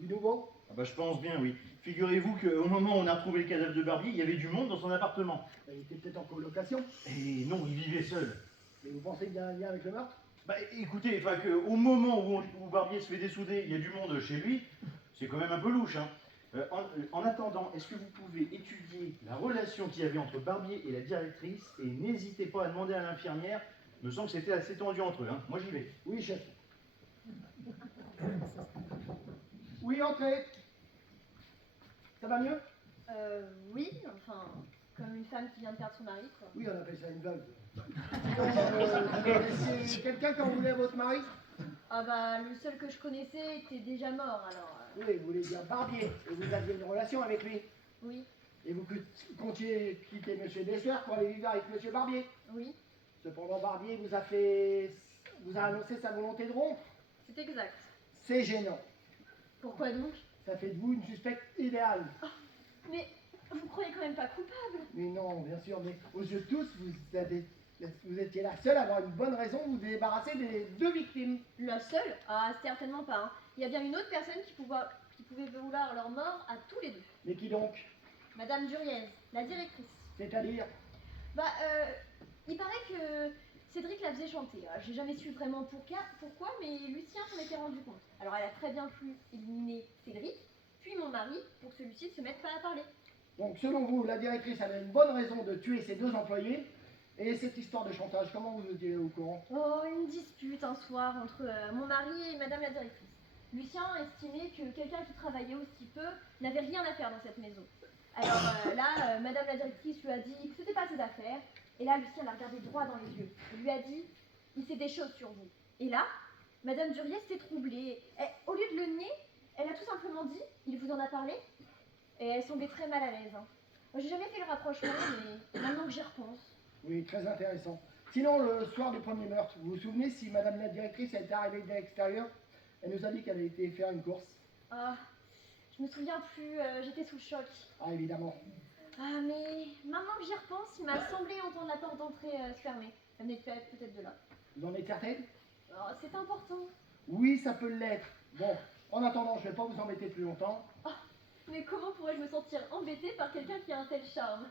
Du nouveau? Ah bah je pense bien, oui. Figurez-vous qu'au moment où on a retrouvé le cadavre de Barbier, il y avait du monde dans son appartement. Il était peut-être en colocation. Et non, il vivait seul. Mais vous pensez qu'il y a un lien avec le meurtre? Bah écoutez, enfin qu'au moment où Barbier se fait dessouder, il y a du monde chez lui, c'est quand même un peu louche, hein. En attendant, est-ce que vous pouvez étudier la relation qu'il y avait entre Barbier et la directrice et n'hésitez pas à demander à l'infirmière, il me semble que c'était assez tendu entre eux, hein. Moi j'y vais. Oui, chef. Oui, entrez. Ça va mieux? Oui, enfin, comme une femme qui vient de perdre son mari, quoi. Oui, on appelle ça une veuve. C'est quelqu'un qui en voulait à votre mari? Ah bah, le seul que je connaissais était déjà mort, alors... Oui, vous voulez dire Barbier, et vous aviez une relation avec lui. Oui, Et vous comptiez quitter M. Dessler pour aller vivre avec M. Barbier. oui, Cependant, Barbier vous a annoncé sa volonté de rompre. c'est exact. C'est gênant. Pourquoi donc? Ça fait de vous une suspecte idéale. Mais vous croyez quand même pas coupable? Mais non, bien sûr, mais aux yeux de tous, vous étiez la seule à avoir une bonne raison de vous débarrasser des deux victimes. La seule? Ah, certainement pas, hein. Il y a bien une autre personne qui pouvait vouloir leur mort à tous les deux. Mais qui donc? Madame Duriez, la directrice. C'est-à-dire? Bah, il paraît que Cédric la faisait chanter. J'ai jamais su vraiment pourquoi, mais Lucien s'en était rendu compte. Alors elle a très bien pu éliminer Cédric, puis mon mari, pour que celui-ci ne se mette pas à parler. Donc selon vous, la directrice avait une bonne raison de tuer ses deux employés. Et cette histoire de chantage, comment vous étiez au courant? Oh, une dispute un soir entre mon mari et madame la directrice. Lucien estimait que quelqu'un qui travaillait aussi peu n'avait rien à faire dans cette maison. Alors madame la directrice lui a dit que c'était pas ses affaires. Et là, Lucien l'a regardé droit dans les yeux. Il lui a dit, il sait des choses sur vous. Et là, madame Duriez s'est troublée. Au lieu de le nier, elle a tout simplement dit, il vous en a parlé? Et elle semblait très mal à l'aise, hein. Moi, j'ai jamais fait le rapprochement, mais maintenant que j'y repense. Oui, très intéressant. Sinon, le soir du premier meurtre, vous vous souvenez si madame la directrice était arrivée de l'extérieur? Elle nous a dit qu'elle avait été faire une course. Ah, je me souviens plus, j'étais sous le choc. Ah, évidemment. Ah, mais maintenant que j'y repense, il m'a semblé entendre la porte d'entrée se fermer. Ça venait peut-être de là. Vous en êtes certaine? Oh, c'est important. Oui, ça peut l'être. Bon, en attendant, je ne vais pas vous embêter plus longtemps. Oh, mais comment pourrais-je me sentir embêtée par quelqu'un qui a un tel charme?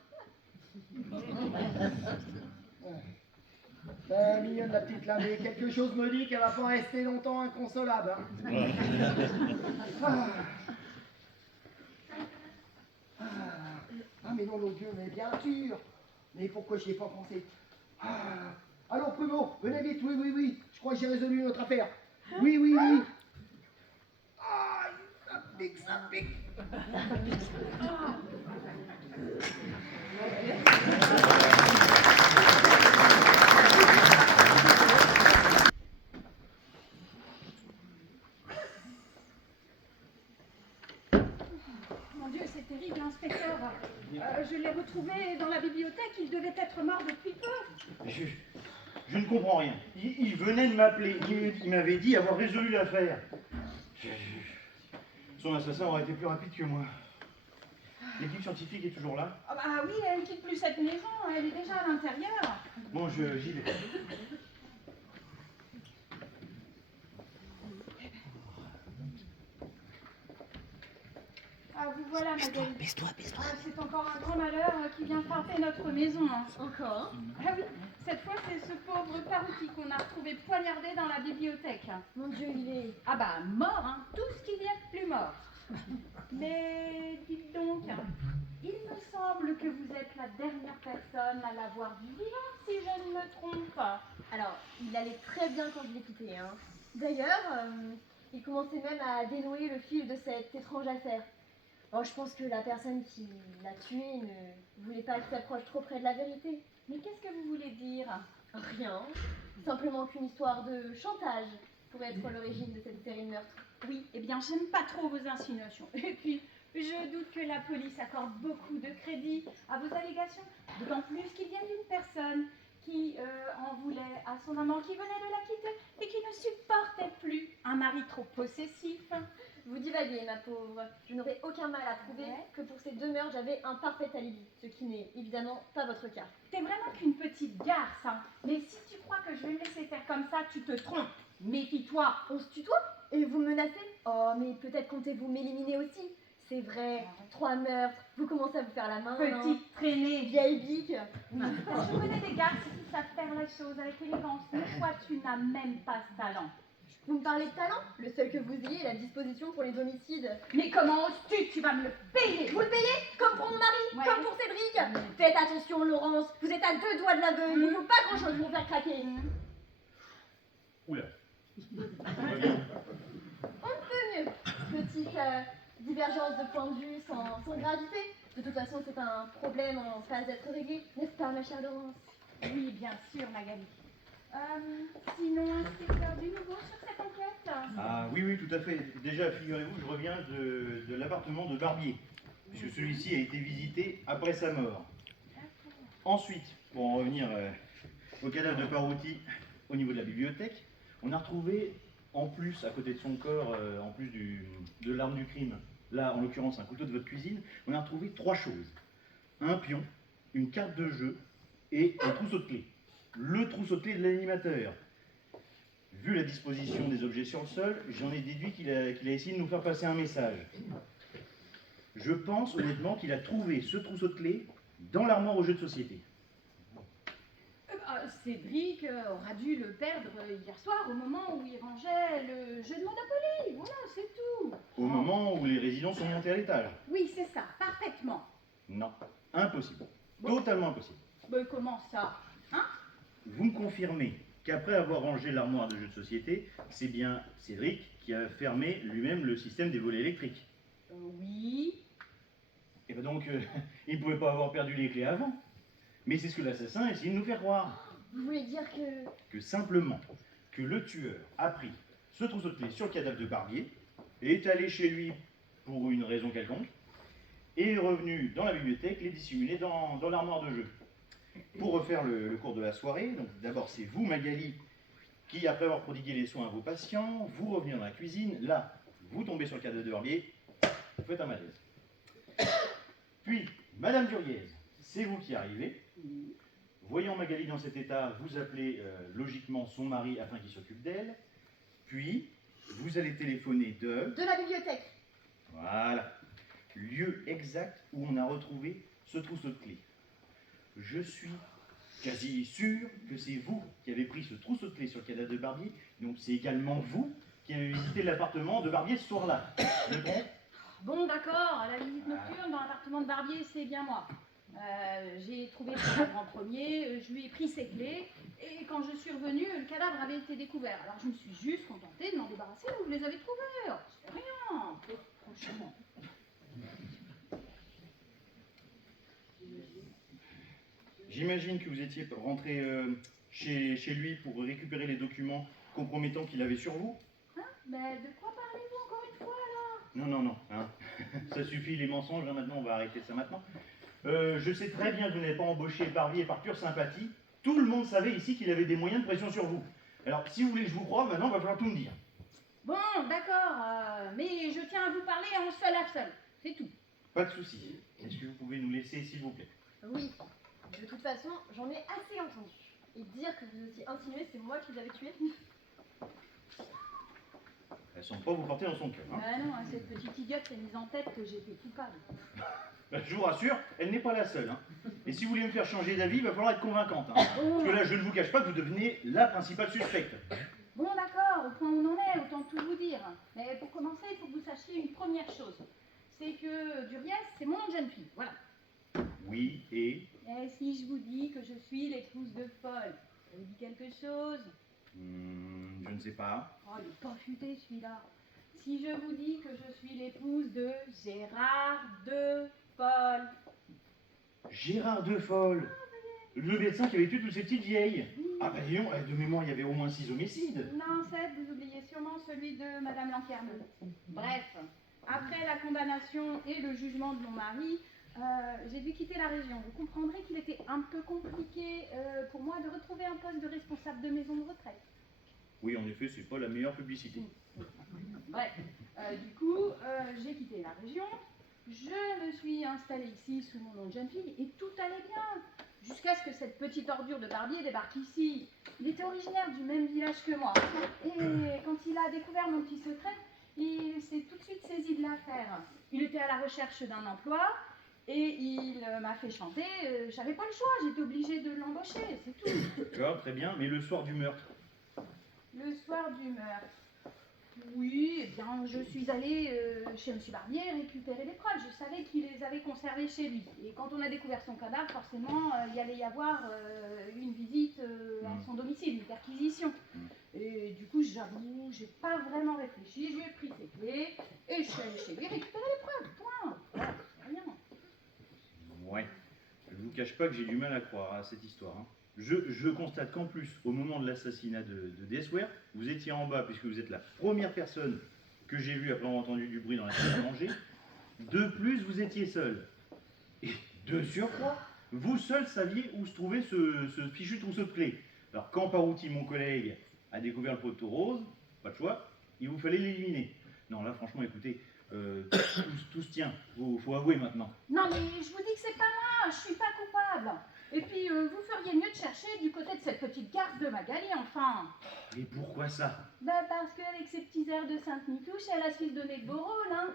Mignonne la petite là, mais quelque chose me dit qu'elle va pas rester longtemps inconsolable. Hein. Ah, mais non, mon Dieu, mais bien sûr. Mais pourquoi j'y ai pas pensé? Allô, Prumeau, venez vite, oui. Je crois que j'ai résolu notre affaire. Oui. Ah, ça pique. Mon Dieu, c'est terrible, inspecteur. Je l'ai retrouvé dans la bibliothèque, il devait être mort depuis peu. Je ne comprends rien. Il venait de m'appeler, il m'avait dit avoir résolu l'affaire. Son assassin aurait été plus rapide que moi. L'équipe scientifique est toujours là? Ah bah oui, elle ne quitte plus cette maison, elle est déjà à l'intérieur. Bon, j'y vais. Ah, vous voilà, madame. Baisse-toi. Ah, c'est encore un grand malheur qui vient frapper notre maison. Hein. Encore? Ah oui, cette fois, c'est ce pauvre Parouti qu'on a retrouvé poignardé dans la bibliothèque. Mon Dieu, il est... Ah bah, mort, hein, tout ce qu'il y a de plus mort. Mais dites donc, il me semble que vous êtes la dernière personne à l'avoir vu vivant, si je ne me trompe. Alors, il allait très bien quand je l'ai quitté, hein. D'ailleurs, il commençait même à dénouer le fil de cette étrange affaire. Bon, je pense que la personne qui l'a tué ne voulait pas qu'il s'approche trop près de la vérité. Mais qu'est-ce que vous voulez dire? Rien. Simplement qu'une histoire de chantage pourrait être l'origine de cette série de meurtres. Oui, eh bien, j'aime pas trop vos insinuations. Et puis, je doute que la police accorde beaucoup de crédit à vos allégations, d'autant plus qu'ils viennent d'une personne qui en voulait à son amant qui venait de la quitter et qui ne supportait plus un mari trop possessif. Vous divaguez, ma pauvre. Je n'aurais aucun mal à prouver que pour ces deux meurtres, j'avais un parfait alibi, ce qui n'est évidemment pas votre cas. T'es vraiment qu'une petite garce, hein. Mais si tu crois que je vais me laisser faire comme ça, tu te trompes. Méfie-toi. On se tutoie et vous me menacez? Oh, mais peut-être comptez-vous m'éliminer aussi. C'est vrai, 3 meurtres, vous commencez à vous faire la main. Petite traînée. Vieille bique. Je connais des gars qui savent faire la chose avec élégance, mais toi, tu n'as même pas ce talent. Vous me parlez de talent? Le seul que vous ayez est la disposition pour les homicides. Mais comment oses-tu? Tu vas me le payer. Vous le payez? Comme pour mon mari, Ouais. comme pour Cédric. Faites attention, Laurence, vous êtes à 2 doigts de l'aveu, il ne faut pas grand-chose pour vous faire craquer. Oula. On ne peut mieux. Petite divergence de point de vue sans gravité. De toute façon, c'est un problème en phase d'être réglé, n'est-ce pas, ma chère Laurence? Oui, bien sûr, Magali. Sinon, inspecteur du nouveau sur cette enquête? Ah oui, oui, tout à fait. Déjà, figurez-vous, je reviens de l'appartement de Barbier, puisque celui-ci a été visité après sa mort. Ensuite, pour en revenir au cadavre de Parouti au niveau de la bibliothèque, on a retrouvé, en plus, à côté de son corps, en plus de l'arme du crime, là, en l'occurrence, un couteau de votre cuisine, on a retrouvé 3 choses. Un pion, une carte de jeu et un trousseau de clés. Le trousseau de clés de l'animateur. Vu la disposition des objets sur le sol, j'en ai déduit qu'il a essayé de nous faire passer un message. Je pense honnêtement qu'il a trouvé ce trousseau de clés dans l'armoire aux jeux de société. Cédric aura dû le perdre hier soir au moment où il rangeait le jeu de Monopoly. Voilà, c'est tout. Au moment où les résidents sont montés à l'étage. Oui, c'est ça, parfaitement. Non, impossible. Totalement impossible. Mais comment ça? Hein? Vous me confirmez qu'après avoir rangé l'armoire de jeux de société, c'est bien Cédric qui a fermé lui-même le système des volets électriques. Oui. Et bien donc, il ne pouvait pas avoir perdu les clés avant. Mais c'est ce que l'assassin a essayé de nous faire croire. Vous voulez dire que... Que simplement, que le tueur a pris ce trousseau de clés sur le cadavre de Barbier, est allé chez lui pour une raison quelconque, et est revenu dans la bibliothèque les dissimuler dans l'armoire de jeu. Pour refaire le cours de la soirée, donc d'abord c'est vous, Magali, qui, après avoir prodigué les soins à vos patients, vous revenez dans la cuisine, là, vous tombez sur le cadavre de Barbier, vous faites un malaise. Puis, Madame Duriez, c'est vous qui arrivez. Voyant Magali dans cet état, vous appelez logiquement son mari afin qu'il s'occupe d'elle. Puis, vous allez téléphoner De la bibliothèque. Voilà. Lieu exact où on a retrouvé ce trousseau de clés. Je suis quasi sûr que c'est vous qui avez pris ce trousseau de clés sur le cadavre de Barbier. Donc c'est également vous qui avez visité l'appartement de Barbier ce soir-là. Je me trompe? Bon, d'accord, la visite nocturne dans l'appartement de Barbier, c'est bien moi. J'ai trouvé le cadavre en premier, je lui ai pris ses clés, et quand je suis revenue, le cadavre avait été découvert. Alors je me suis juste contentée de m'en débarrasser où vous les avez trouvés. Alors, c'est rien, franchement. J'imagine que vous étiez rentré chez lui pour récupérer les documents compromettants qu'il avait sur vous. Hein? Mais de quoi parlez-vous encore une fois, là? Non, non, non. Hein. Ça suffit les mensonges, hein, maintenant, on va arrêter ça maintenant. Je sais très bien que vous n'avez pas embauché Barbier par pure sympathie. Tout le monde savait ici qu'il avait des moyens de pression sur vous. Alors, si vous voulez que je vous croie, maintenant, il va falloir tout me dire. Bon, d'accord, mais je tiens à vous parler en seul à seul, c'est tout. Pas de souci. Est-ce que vous pouvez nous laisser, s'il vous plaît? Oui. De toute façon, j'en ai assez entendu. Et dire que vous aussi insinué c'est moi qui les avais tués. Elle semble pas vous porter dans son cœur. Hein. Ah non, cette petite idiote s'est mise en tête que j'étais coupable. Je vous rassure, elle n'est pas la seule. Hein. Et si vous voulez me faire changer d'avis, il va falloir être convaincante. Hein. Parce que là, je ne vous cache pas que vous devenez la principale suspecte. Bon, d'accord, au point où on en est, autant tout vous dire. Mais pour commencer, il faut que vous sachiez une première chose. C'est que Duriez, c'est mon nom de jeune fille, voilà. Oui, et si je vous dis que je suis l'épouse de Paul, ça vous dit quelque chose? je ne sais pas. Oh, il est pas futé celui-là. Si je vous dis que je suis l'épouse de Gérard de Paul. Gérard Defolle, le médecin qui avait tué toutes ces petites vieilles. Ah bah disons, de mémoire, il y avait au moins 6 homicides. Non, Seb, vous oubliez sûrement celui de Madame Lanquerneux. Bref, après la condamnation et le jugement de mon mari, j'ai dû quitter la région. Vous comprendrez qu'il était un peu compliqué pour moi de retrouver un poste de responsable de maison de retraite. Oui, en effet, c'est pas la meilleure publicité. Bref, du coup, j'ai quitté la région, je me suis installée ici sous mon nom de jeune fille et tout allait bien. jusqu'à ce que cette petite ordure de Barbier débarque ici. Il était originaire du même village que moi. Et quand il a découvert mon petit secret, il s'est tout de suite saisi de l'affaire. Il était à la recherche d'un emploi et il m'a fait chanter. J'avais pas le choix, j'étais obligée de l'embaucher, c'est tout. D'accord, très bien, mais le soir du meurtre, Le soir du meurtre. Oui, eh bien, je suis allée chez M. Barbier récupérer les preuves. Je savais qu'il les avait conservées chez lui. Et quand on a découvert son cadavre, forcément, il y allait y avoir une visite à son domicile, une perquisition. Et du coup, j'avoue, j'ai pas vraiment réfléchi. Je lui ai pris ses clés et je suis allée chez lui récupérer les preuves. Point. Voilà, c'est rien. ouais. Je vous cache pas que j'ai du mal à croire à cette histoire. Hein. Je constate qu'en plus, au moment de l'assassinat de Desware, vous étiez en bas, puisque vous êtes la première personne que j'ai vue après avoir entendu du bruit dans la salle à manger. De plus, vous étiez seul. Et de surcroît, vous seul saviez où se trouvait ce fichu trousseau de clés. Alors quand Parouti, mon collègue, a découvert le poteau rose, pas de choix, il vous fallait l'éliminer. Non, là, franchement, écoutez, tout se tient. Faut avouer maintenant. Non, mais je vous dis que c'est pas moi, je suis pas coupable. Et puis, vous feriez mieux de chercher du côté de cette petite garce de Magali, enfin. Et pourquoi ça? Ben parce qu'avec ses petits airs de Sainte-Nitouche, elle a su se donner de beau rôle, hein.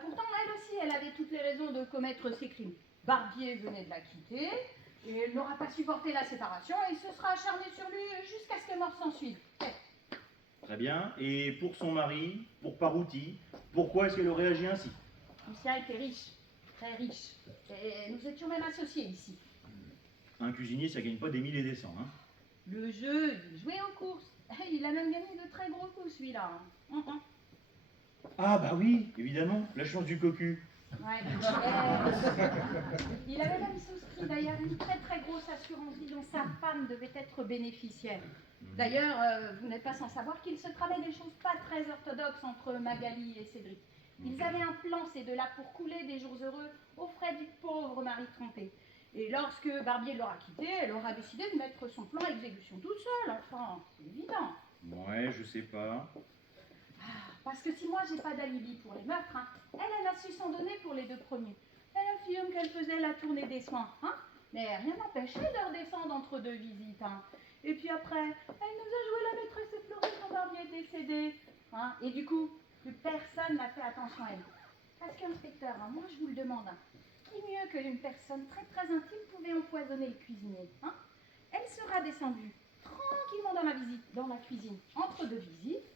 Pourtant, elle aussi, elle avait toutes les raisons de commettre ces crimes. Barbier venait de la quitter, et elle n'aura pas supporté la séparation, et se sera acharnée sur lui jusqu'à ce que mort s'en suive. Très bien. Et pour son mari, pour Parouti, pourquoi est-ce qu'elle aurait agi ainsi? Lucien était riche, très riche, et nous étions même associés ici. Un cuisinier, ça gagne pas des mille et des cents, hein. Le jeu, il jouait aux courses. Il a même gagné de très gros coups, celui-là. Ah bah oui, évidemment, la chance du cocu. Ouais. Il avait même souscrit d'ailleurs une très très grosse assurance vie dont sa femme devait être bénéficiaire. D'ailleurs, vous n'êtes pas sans savoir qu'il se tramait des choses pas très orthodoxes entre Magali et Cédric. Ils avaient un plan, ces deux-là, pour couler des jours heureux aux frais du pauvre mari trompé. Et lorsque Barbier l'aura quitté, elle aura décidé de mettre son plan à exécution toute seule. Enfin, c'est évident. Ouais, je sais pas. Parce que si moi j'ai pas d'alibi pour les meurtres, hein, elle a su s'en donner pour les deux premiers. Elle affirme qu'elle faisait la tournée des soins, hein, mais rien n'empêchait de redescendre entre deux visites. Hein. Et puis après, elle nous a joué la maîtresse effleurée quand Barbier est décédé. Hein, et du coup, plus personne n'a fait attention à elle. Parce qu'inspecteur, hein, moi je vous le demande, hein, qui mieux qu'une personne très très intime pouvait empoisonner le cuisinier, hein? Elle sera descendue tranquillement dans la cuisine, entre deux visites,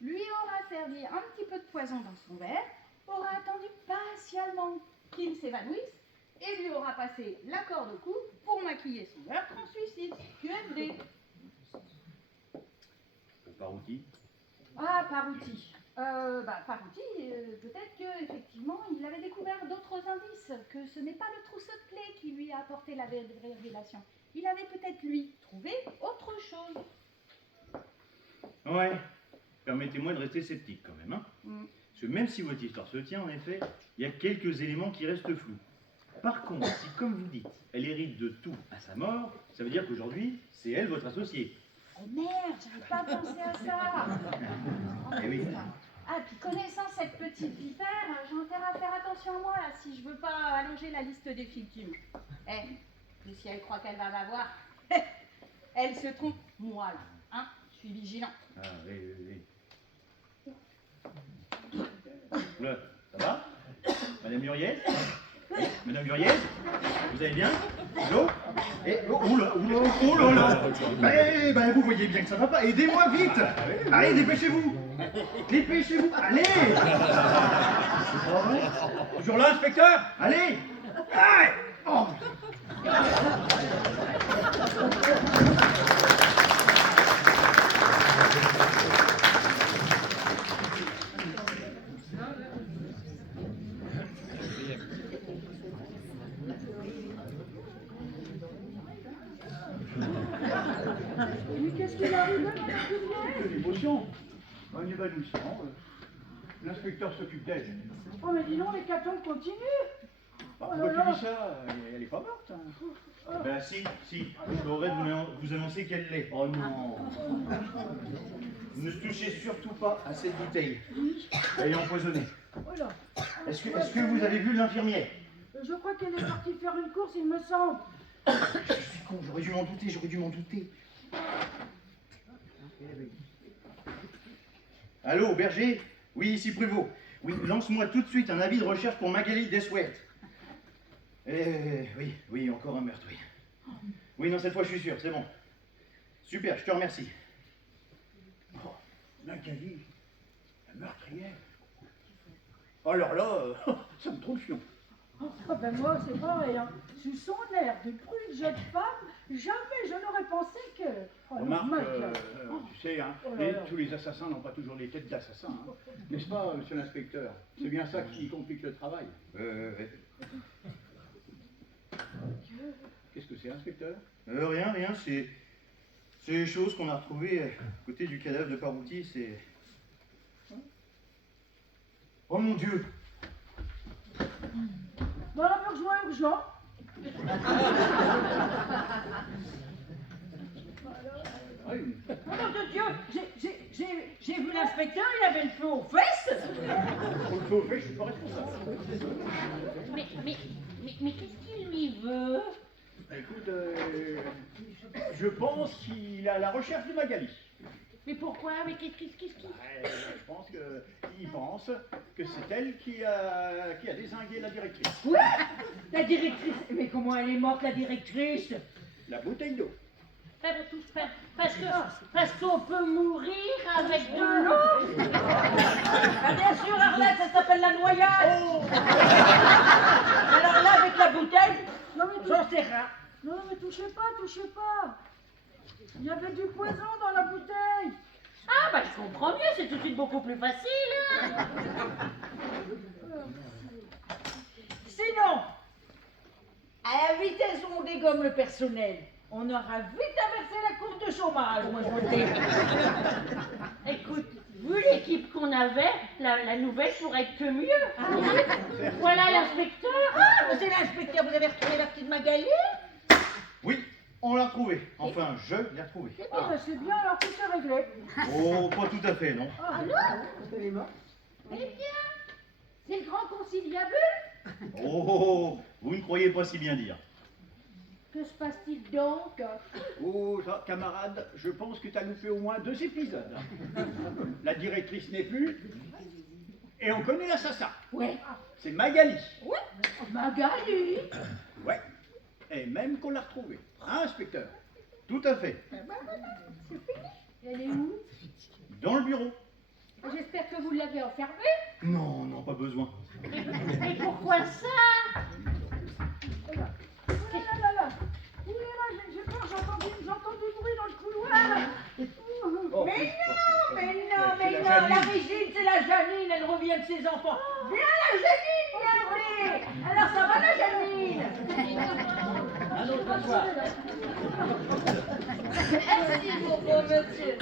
lui aura servi un petit peu de poison dans son verre, aura attendu patiemment qu'il s'évanouisse, et lui aura passé la corde au cou pour maquiller son meurtre en suicide. QFD. Pour Parouti? Ah, Parouti. Parouti, peut-être qu'effectivement, il avait découvert d'autres indices, que ce n'est pas le trousseau de clés qui lui a apporté la révélation. Il avait peut-être, lui, trouvé autre chose. Ouais. Permettez-moi de rester sceptique quand même, hein. Parce que même si votre histoire se tient, en effet, il y a quelques éléments qui restent flous. Par contre, si, comme vous dites, elle hérite de tout à sa mort, ça veut dire qu'aujourd'hui, c'est elle votre associée. Oh merde, j'avais pas pensé à ça. Eh oui. Ah, puis connaissant cette petite vipère, j'ai intérêt à faire attention à moi, là, si je veux pas allonger la liste des victimes. Mais si elle croit qu'elle va m'avoir, elle se trompe. Moi, là, hein, je suis vigilant. Ah, oui. Là, ça va? Madame Muriez? Madame Muriez? Vous allez bien? L'eau? Oh là! Eh ben, vous voyez bien que ça va pas. Aidez-moi vite! Allez, dépêchez-vous! Dépêchez-vous! Allez! C'est pas vrai? Toujours là, inspecteur? Allez! Allez! Oh! Mais qu'est-ce qu'il arrive là, la cuisinière? De l'émotion, un évanouissement. L'inspecteur s'occupe d'elle. Oh, mais dis donc, l'hécatombe continue. Pourquoi tu dis ça? Elle est pas morte. Hein. Ben si, je voudrais vous annoncer qu'elle l'est. Oh non. Ne touchez surtout pas à cette bouteille. Elle est empoisonnée. Oh là. Est-ce que vous avez vu l'infirmière? Je crois qu'elle est partie faire une course, il me semble. Je suis con, j'aurais dû m'en douter. Allô, Berger? Oui, ici Pruvot. Oui, lance-moi tout de suite un avis de recherche pour Magali Deswert. Oui, encore un meurtre, oui. Oui, non, cette fois je suis sûr, c'est bon. Super, je te remercie. Oh, Magali, la meurtrière. Alors là, ça me trouve chiant. Ah ben moi, c'est pareil, hein. Sous son air de prude jeune femme, jamais je n'aurais pensé que... Oh, Remarque, Michael. tu sais, hein, Oh là là. tous les assassins n'ont pas toujours des têtes d'assassins. Hein. N'est-ce pas, monsieur l'inspecteur? C'est bien ça qui complique le travail. Qu'est-ce que c'est, inspecteur? Rien, c'est les choses qu'on a retrouvées à côté du cadavre de Parbouti, c'est... Oh mon Dieu! Bon, urgent. Oui. Oh nom de Dieu, j'ai vu l'inspecteur, il avait le feu aux fesses. Pour le feu au fait, je suis pas responsable. Mais qu'est-ce qu'il lui veut? Écoute, je pense qu'il est à la recherche de Magali. Mais pourquoi? Mais qu'est-ce qu'il... Je pense qu'il pense que c'est elle qui a dézingué la directrice. Quoi? La directrice? Mais comment elle est morte, la directrice? La bouteille d'eau. Parce qu'on peut mourir avec de l'eau. Ah bien sûr, Arlette, ça s'appelle la noyade. Alors là, avec la bouteille, j'en sais rien. Non, mais touchez pas. Il y avait du poison dans la bouteille. Ah bah je comprends mieux, c'est tout de suite beaucoup plus facile. Hein. Sinon, à la vitesse où on dégomme le personnel, on aura vite inversé la courbe de chômage, moi je vous le dis. Écoute, vu l'équipe qu'on avait, la nouvelle pourrait être que mieux. Voilà l'inspecteur. Ah, monsieur l'inspecteur, vous avez retrouvé la petite Magali? Oui, on l'a retrouvée. Enfin, je l'ai retrouvée. C'est bien, alors tout est réglé. Oh, pas tout à fait, non. Ah non? Elle est morte. Eh bien, c'est le grand conciliabule. Oh, vous ne croyez pas si bien dire. Que se passe-t-il donc? Oh, ça, camarade, je pense que tu as loupé au moins 2 épisodes. La directrice n'est plus, et on connaît l'assassin. Ouais. C'est Magali. Ouais. Magali. Ouais. Et même qu'on l'a retrouvée. Hein, inspecteur? Tout à fait. Elle est où? Dans le bureau. J'espère que vous l'avez enfermée. Non, pas besoin. Mais pourquoi ça? Là. Ouh là là, j'ai peur, j'entends du bruit dans le couloir. Oh, Mais non, c'est la Régine, c'est la Janine, elle revient de ses enfants. Viens la Janine, viens. Alors ça va la Janine? un autre soir. Merci, mon beau monsieur.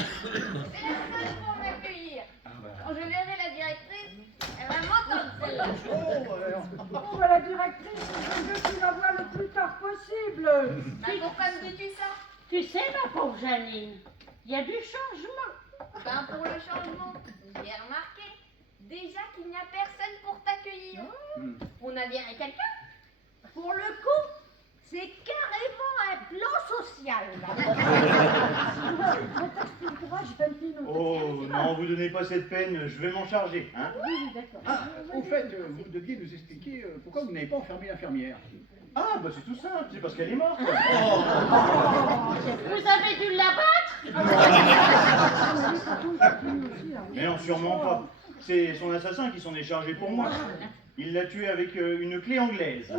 Merci pour m'accueillir. Quand je verrai la directrice, elle va m'entendre celle-là. Oh, bah, la directrice, je veux qu'il la voie le plus tard possible. Bah, pourquoi me dis-tu ça? Tu sais, ma pauvre Janine, il y a du changement. Ben, pour le changement, j'ai remarqué déjà qu'il n'y a personne pour t'accueillir. On a viré quelqu'un? Pour le coup, c'est carrément un plan social. On t'expliquera, je vais me dire. Oh, non, vous donnez pas cette peine, je vais m'en charger, hein. Oui, d'accord. Ah, au fait, vous deviez nous expliquer pourquoi vous n'avez pas enfermé l'infirmière. Ah, bah c'est tout simple, c'est parce qu'elle est morte. Vous avez dû l'abattre? Mais non, sûrement pas. C'est son assassin qui s'en est chargé pour moi. Il l'a tué avec une clé anglaise.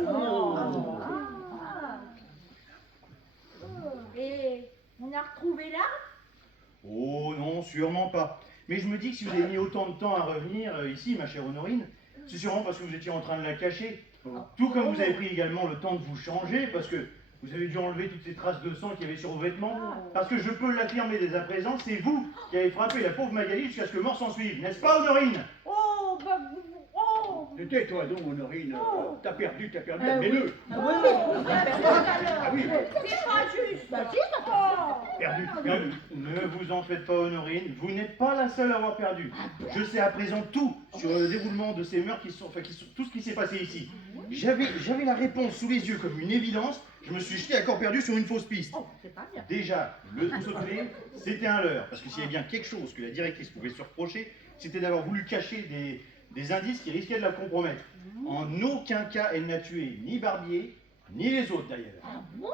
Et on a retrouvé l'arme? Oh non, sûrement pas. Mais je me dis que si vous avez mis autant de temps à revenir ici, ma chère Honorine, c'est sûrement parce que vous étiez en train de la cacher. Tout comme vous avez pris également le temps de vous changer, parce que vous avez dû enlever toutes ces traces de sang qu'il y avait sur vos vêtements. Parce que je peux l'affirmer dès à présent, c'est vous qui avez frappé la pauvre Magali jusqu'à ce que mort s'en suive. N'est-ce pas, Honorine? Oh, bah, oh. Tais-toi donc, Honorine. T'as perdu, oui. admets-le. Ah oui. Ah oui, C'est pas juste. Bah, si, d'accord. perdu. Ne vous en faites pas, Honorine, vous n'êtes pas la seule à avoir perdu. Je sais à présent tout sur le déroulement de ces meurtres, tout ce qui s'est passé ici. J'avais la réponse sous les yeux comme une évidence. Je me suis jeté à corps perdu sur une fausse piste. Oh, c'est pas bien. Déjà, le sauter, c'était un leurre. Parce que s'il y avait bien quelque chose que la directrice pouvait se reprocher, c'était d'avoir voulu cacher des indices qui risquaient de la compromettre. En aucun cas, elle n'a tué ni Barbier, ni les autres d'ailleurs. Ah bon?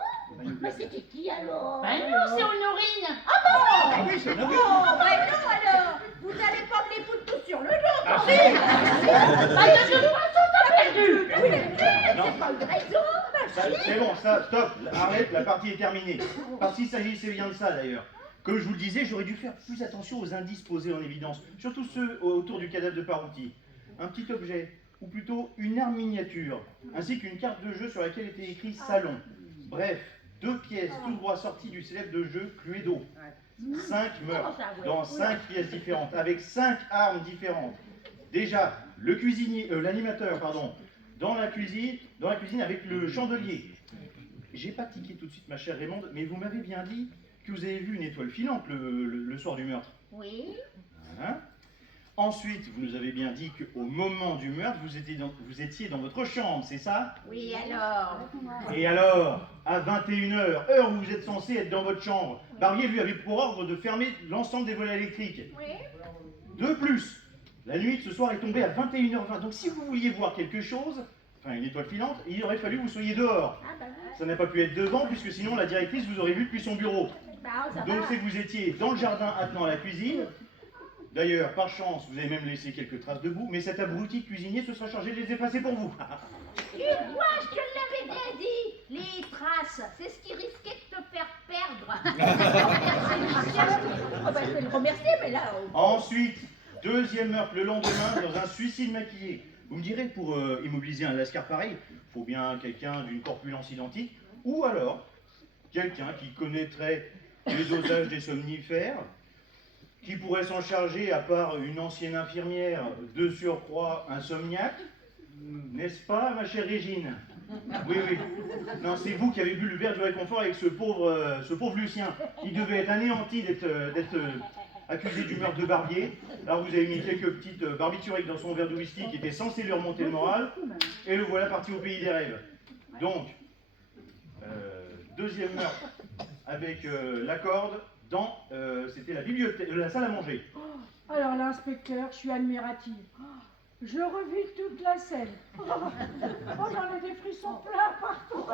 Mais c'était qui alors? Ben non, c'est Honorine. Ah oui, c'est normal. Oh, ben non alors. Vous allez pas me les foutre tout sur le dos, Ah, quand même. Bah, de toute façon, t'as perdu! Oui, mais Non. c'est pas une raison. C'est bon, ça, stop, arrête, la partie est terminée. Parce qu'il s'agissait bien de ça d'ailleurs. Comme je vous le disais, j'aurais dû faire plus attention aux indices posés en évidence, surtout ceux autour du cadavre de Parouti. Un petit objet, ou plutôt une arme miniature, ainsi qu'une carte de jeu sur laquelle était écrit Salon. Bref, 2 pièces tout droit sorties du célèbre jeu Cluedo. 5 meurtres dans 5 pièces différentes, avec 5 armes différentes. Déjà, le cuisinier, l'animateur, pardon, dans la cuisine avec le chandelier. J'ai pas tiqué tout de suite, ma chère Raymonde, mais vous m'avez bien dit que vous avez vu une étoile filante le soir du meurtre. Oui. Hein? Ensuite, vous nous avez bien dit qu'au moment du meurtre, vous étiez dans votre chambre, c'est ça? Oui, alors. Et alors, à 21h, heure où vous êtes censé être dans votre chambre, Barbier lui avait pour ordre de fermer l'ensemble des volets électriques. Oui. De plus, la nuit de ce soir est tombée à 21h20. Donc si vous vouliez voir quelque chose, enfin une étoile filante, il aurait fallu que vous soyez dehors. Ah, bah oui. Ça n'a pas pu être devant, puisque sinon la directrice vous aurait vu depuis son bureau. Bah, ça Donc va. c'est que vous étiez dans le jardin attenant à la cuisine. D'ailleurs, par chance, vous avez même laissé quelques traces de boue, mais cet abruti cuisinier se sera chargé de les effacer pour vous. Tu vois, je te l'avais bien dit. Les traces, c'est ce qui risquait de te faire perdre. Oh, bah, je vais le remercier, mais là... Ensuite, deuxième meurtre le lendemain dans un suicide maquillé. Vous me direz, pour immobiliser un lascar pareil, faut bien quelqu'un d'une corpulence identique, ou alors quelqu'un qui connaîtrait les dosages des somnifères, qui pourrait s'en charger à part une ancienne infirmière de surcroît insomniaque, n'est-ce pas, ma chère Régine? Oui, oui. Non, c'est vous qui avez bu le verre du réconfort avec ce pauvre Lucien. Il devait être anéanti d'être accusé du meurtre de Barbier. Alors vous avez mis quelques petites barbituriques dans son verre de whisky qui était censé lui remonter le moral, et le voilà parti au pays des rêves. Donc, deuxième meurtre avec la corde dans, c'était la bibliothèque, la salle à manger. Alors l'inspecteur, je suis admirative. Je revis toute la scène. Oh, j'en ai des frissons plein partout.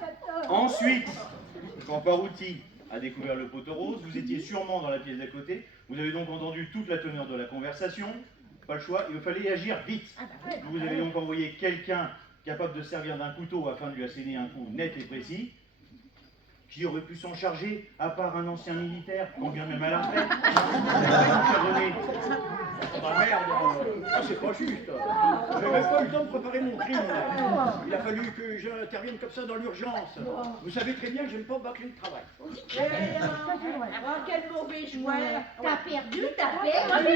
J'adore. Ensuite, quand Parouti a découvert le poteau rose, vous étiez sûrement dans la pièce d'à côté. Vous avez donc entendu toute la teneur de la conversation. Pas le choix, il fallait agir vite. Vous avez donc envoyé quelqu'un capable de servir d'un couteau afin de lui asséner un coup net et précis. Qui aurait pu s'en charger, à part un ancien militaire, quand bien même à la retraite? Ah merde, ça c'est pas juste. J'ai même pas eu le temps de préparer mon crime. Il a fallu que j'intervienne comme ça dans l'urgence. Vous savez très bien que j'aime pas bâcler le travail. Oh, quel mauvais joueur. T'as perdu, t'as perdu.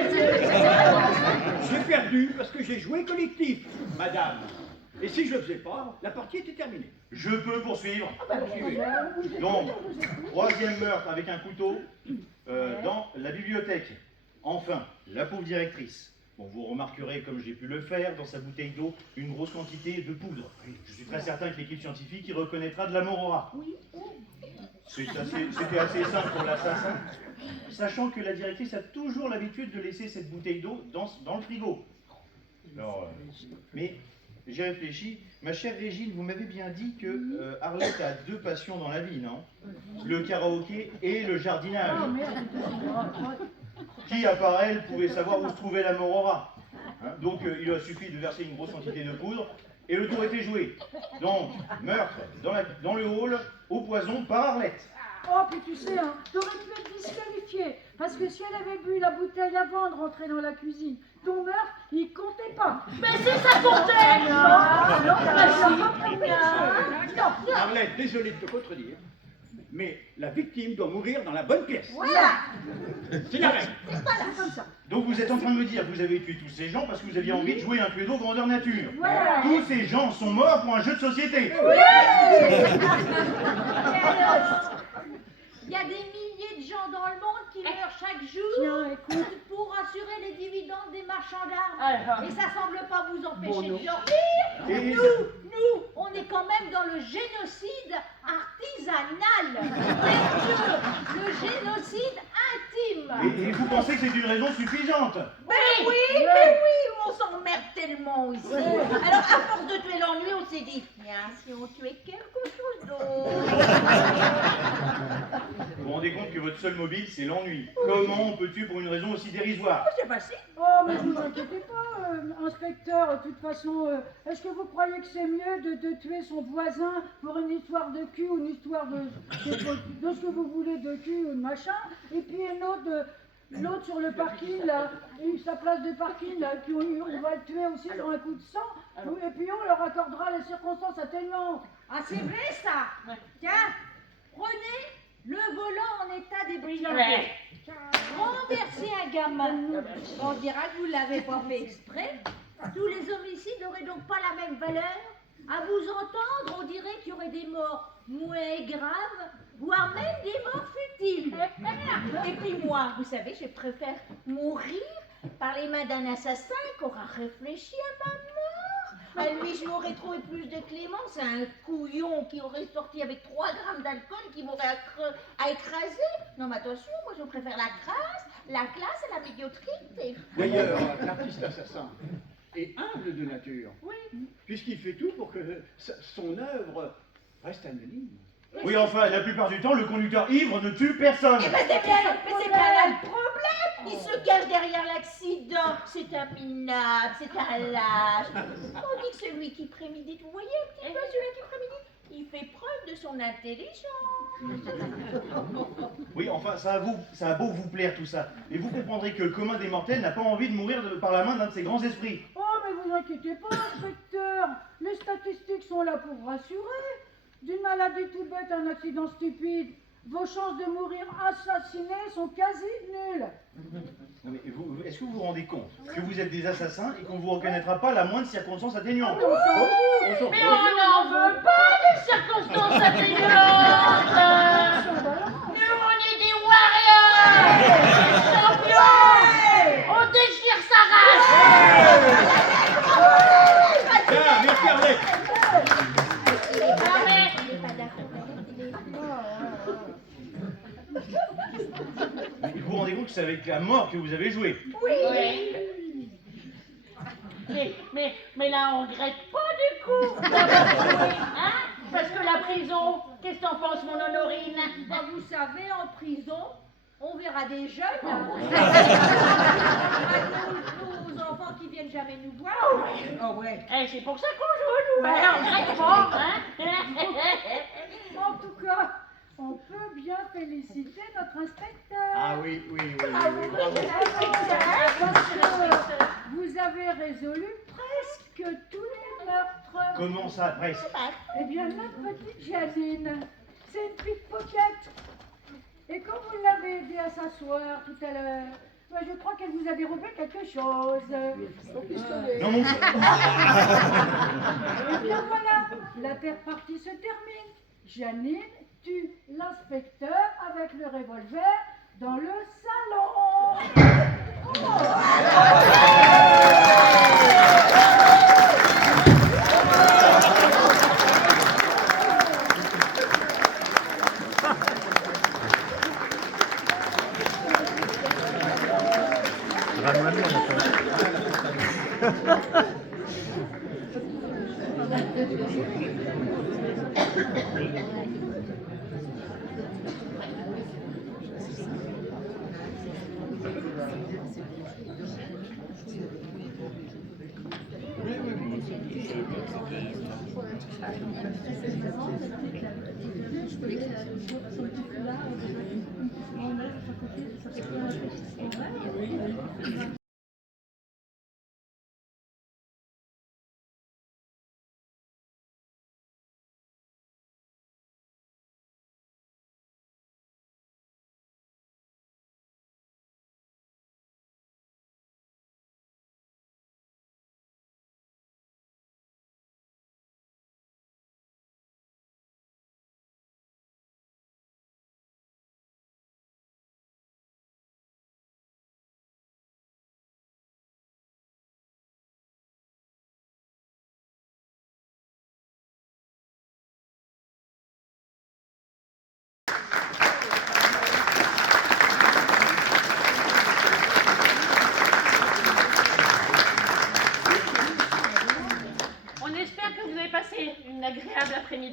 J'ai perdu parce que j'ai joué collectif, madame. Et si je le faisais pas, la partie était terminée. Je peux poursuivre. Donc, troisième meurtre avec un couteau dans la bibliothèque. Enfin, la pauvre directrice. Bon, vous remarquerez, comme j'ai pu le faire, dans sa bouteille d'eau, une grosse quantité de poudre. Je suis très certain que l'équipe scientifique y reconnaîtra de la morora. C'était assez simple pour l'assassin, sachant que la directrice a toujours l'habitude de laisser cette bouteille d'eau dans le frigo. Alors, mais j'ai réfléchi. Ma chère Régine, vous m'avez bien dit que Arlette a 2 passions dans la vie, non? Le karaoké et le jardinage. Oh merde. Qui, à part elle, pouvait savoir où se trouvait la morora, hein? Donc il a suffi de verser une grosse quantité de poudre et le tour était joué. Donc, meurtre dans le hall, au poison par Arlette. Oh, puis tu sais, hein, t'aurais pu être disqualifié. Parce que si elle avait bu la bouteille avant de rentrer dans la cuisine, ton meurtre, il comptait pas. Mais si ça comptait! Non, Arlette, désolé de te contredire, mais la victime doit mourir dans la bonne pièce. Voilà. C'est la règle. c'est comme ça. Donc vous êtes en train de me dire que vous avez tué tous ces gens parce que vous aviez envie de jouer un Cluedo grandeur nature. Voilà. Tous ces gens sont morts pour un jeu de société. Il y a des milliers de gens dans le monde qui meurent chaque jour. Tiens, écoute. Tu pourras assurer les dividendes des marchands d'armes. Alors. Et ça semble pas vous empêcher Bon, de non. dormir. Et- Nous, on est quand même dans le génocide artisanal. Le génocide intime. Et vous pensez que c'est une raison suffisante? Mais oui, on s'emmerde tellement ici. Alors, à force de tuer l'ennui, on s'est dit, tiens, si on tuait quelque chose d'autre. Vous vous rendez compte que votre seul mobile, c'est l'ennui. Comment on peut tuer pour une raison aussi dérisoire? C'est facile. Oh, mais vous inquiétez pas, inspecteur, de toute façon, est-ce que vous croyez que c'est mieux de tuer son voisin pour une histoire de cul ou une histoire de ce que vous voulez, de cul ou de machin, et puis l'autre sur le parking, là, sa place de parking, là, puis on va le tuer aussi sur un coup de sang, et puis on leur accordera les circonstances atténuantes. Ah, c'est vrai ça. Tiens, prenez le volant en état débridé. Ouais. Renversez un gamin. On dira que vous ne l'avez pas fait exprès. Tous les homicides n'auraient donc pas la même valeur. À vous entendre, on dirait qu'il y aurait des morts moins graves, voire même des morts futiles. Et puis moi, vous savez, je préfère mourir par les mains d'un assassin qui aura réfléchi à ma mort. À lui, je m'aurais trouvé plus de clémence à un couillon qui aurait sorti avec 3 grammes d'alcool qui m'aurait à écraser. Non, mais attention, moi je préfère la classe à la médiocrité. D'ailleurs, l'artiste assassin est humble de nature. Oui. Puisqu'il fait tout pour que son œuvre reste anonyme. Oui, enfin, la plupart du temps, le conducteur ivre ne tue personne. Mais c'est bien là le problème. Il se cache derrière l'accident. C'est un minable, c'est un lâche. Tandis que celui qui prémédite, vous voyez un petit peu celui qui prémédite, il fait preuve de son intelligence. Oui, enfin, ça a beau vous plaire tout ça. Mais vous comprendrez que le commun des mortels n'a pas envie de mourir par la main d'un de ces grands esprits. Oh, mais vous inquiétez pas, inspecteur, les statistiques sont là pour vous rassurer. D'une maladie toute bête à un accident stupide, vos chances de mourir assassiné sont quasi nulles. Non, mais est-ce que vous vous rendez compte que vous êtes des assassins et qu'on ne vous reconnaîtra pas la moindre circonstance atténuante? Mais on n'en veut pas des circonstances atténuantes. Nous, on est des warriors, des champions. On déchire sa race. Tiens, merci Arlette. Non, mais Vous vous rendez compte que c'est avec la mort que vous avez joué? oui. Mais là, on regrette pas du coup d'avoir joué, hein? Parce que la prison, qu'est-ce que t'en penses, mon Honorine? Bah, vous savez, en prison, on verra des jeunes. Hein. Nos enfants qui viennent jamais nous voir. Oh ouais. C'est pour ça qu'on joue, nous. On regrette pas, hein? En tout cas, on peut bien féliciter notre inspecteur. Ah oui, bravo. Parce que vous avez résolu presque tous les meurtres. Comment ça, presque? Eh bien, notre petite Janine, c'est une pickpocket. Et quand vous l'avez aidée à s'asseoir tout à l'heure, ben, je crois qu'elle vous a dérobé quelque chose. Non, mon... Et bien voilà, la partie se termine. Janine tue l'inspecteur avec le revolver dans le salon.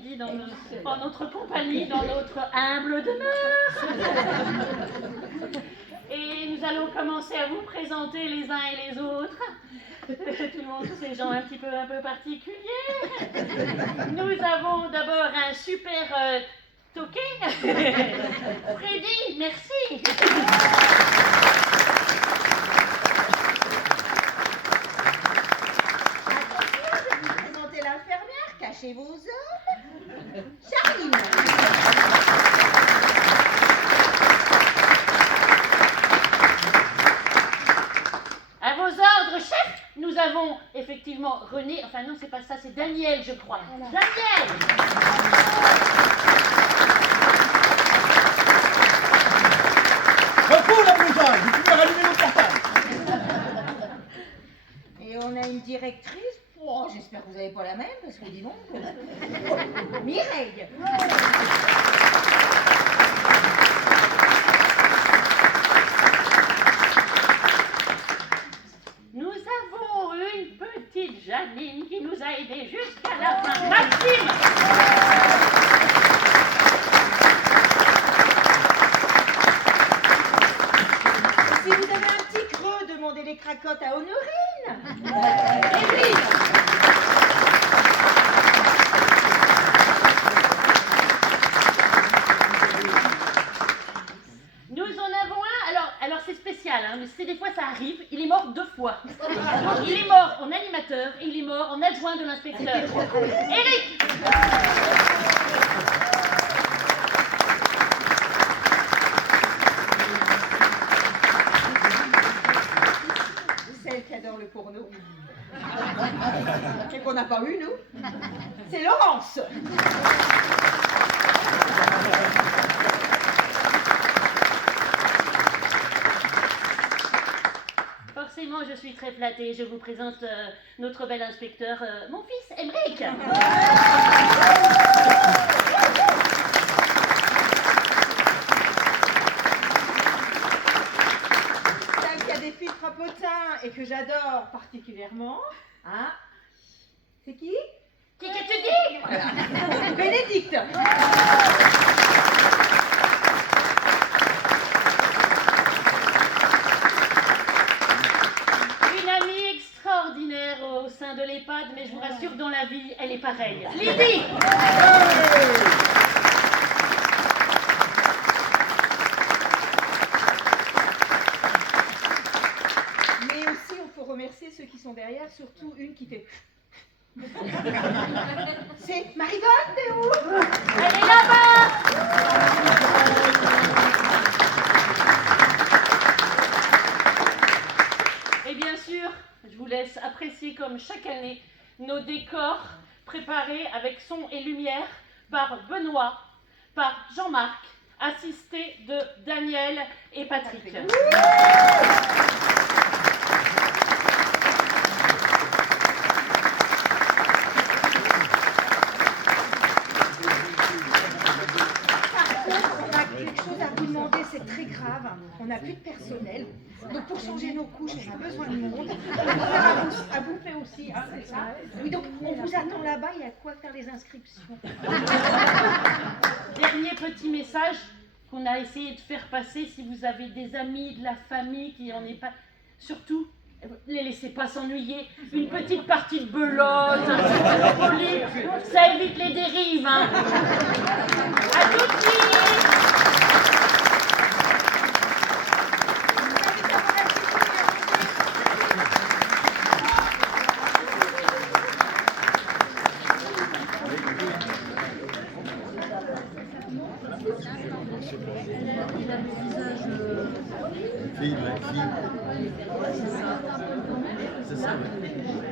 après-midi en notre compagnie, dans notre humble demeure. Et nous allons commencer à vous présenter les uns et les autres. Tout le monde, tous ces gens un peu particuliers. Nous avons d'abord un super toqué. Freddy, merci. L'infirmière, cachez vos hommes. Charline. À vos ordres, chef, nous avons effectivement René, enfin non, c'est pas ça, c'est Daniel, je crois. Voilà. Daniel. Repos la besogne, vous pouvez rallumer le portable. Et on a une directrice. Oh, j'espère que vous n'avez pas la même, parce que dis donc. Mireille. Nous avons une petite Janine qui nous a aidés jusqu'à la fin. Maxime. Si vous avez un petit creux, demandez les cracottes à Honorine. Évelyne. Nous en avons un, alors c'est spécial, hein, mais c'est des fois ça arrive, il est mort 2 fois. Il est mort en animateur et il est mort en adjoint de l'inspecteur. Eric. Celle qui adore le porno. Et qu'on n'a pas eu, nous. C'est Laurence. Forcément, je suis très flattée. Je vous présente notre bel inspecteur, mon fils, Emeric. Celle qui a des filtres à potins et que j'adore particulièrement. Hein? C'est qui? Qui que tu dis? Voilà. Bénédicte. Une amie extraordinaire au sein de l'EHPAD, mais je vous rassure, dans la vie, elle est pareille. Lydie. Mais aussi, il faut remercier ceux qui sont derrière, surtout une qui fait... C'est Marivonne, t'es où? Elle est là-bas. Et bien sûr, je vous laisse apprécier comme chaque année nos décors préparés avec son et lumière par Benoît, par Jean-Marc, assisté de Daniel et Patrick. C'est très grave, on n'a plus de personnel, donc pour changer nos couches, on a besoin de monde, à bouffer aussi, hein, c'est ça. Oui, donc on vous attend là-bas, il y a quoi faire les inscriptions. Dernier petit message qu'on a essayé de faire passer, si vous avez des amis, de la famille qui en est pas... Surtout, ne les laissez pas s'ennuyer. Une petite partie de belote, un petit peu de poli, ça évite les dérives. Hein. À tout de suite. Fille. C'est ça, ouais.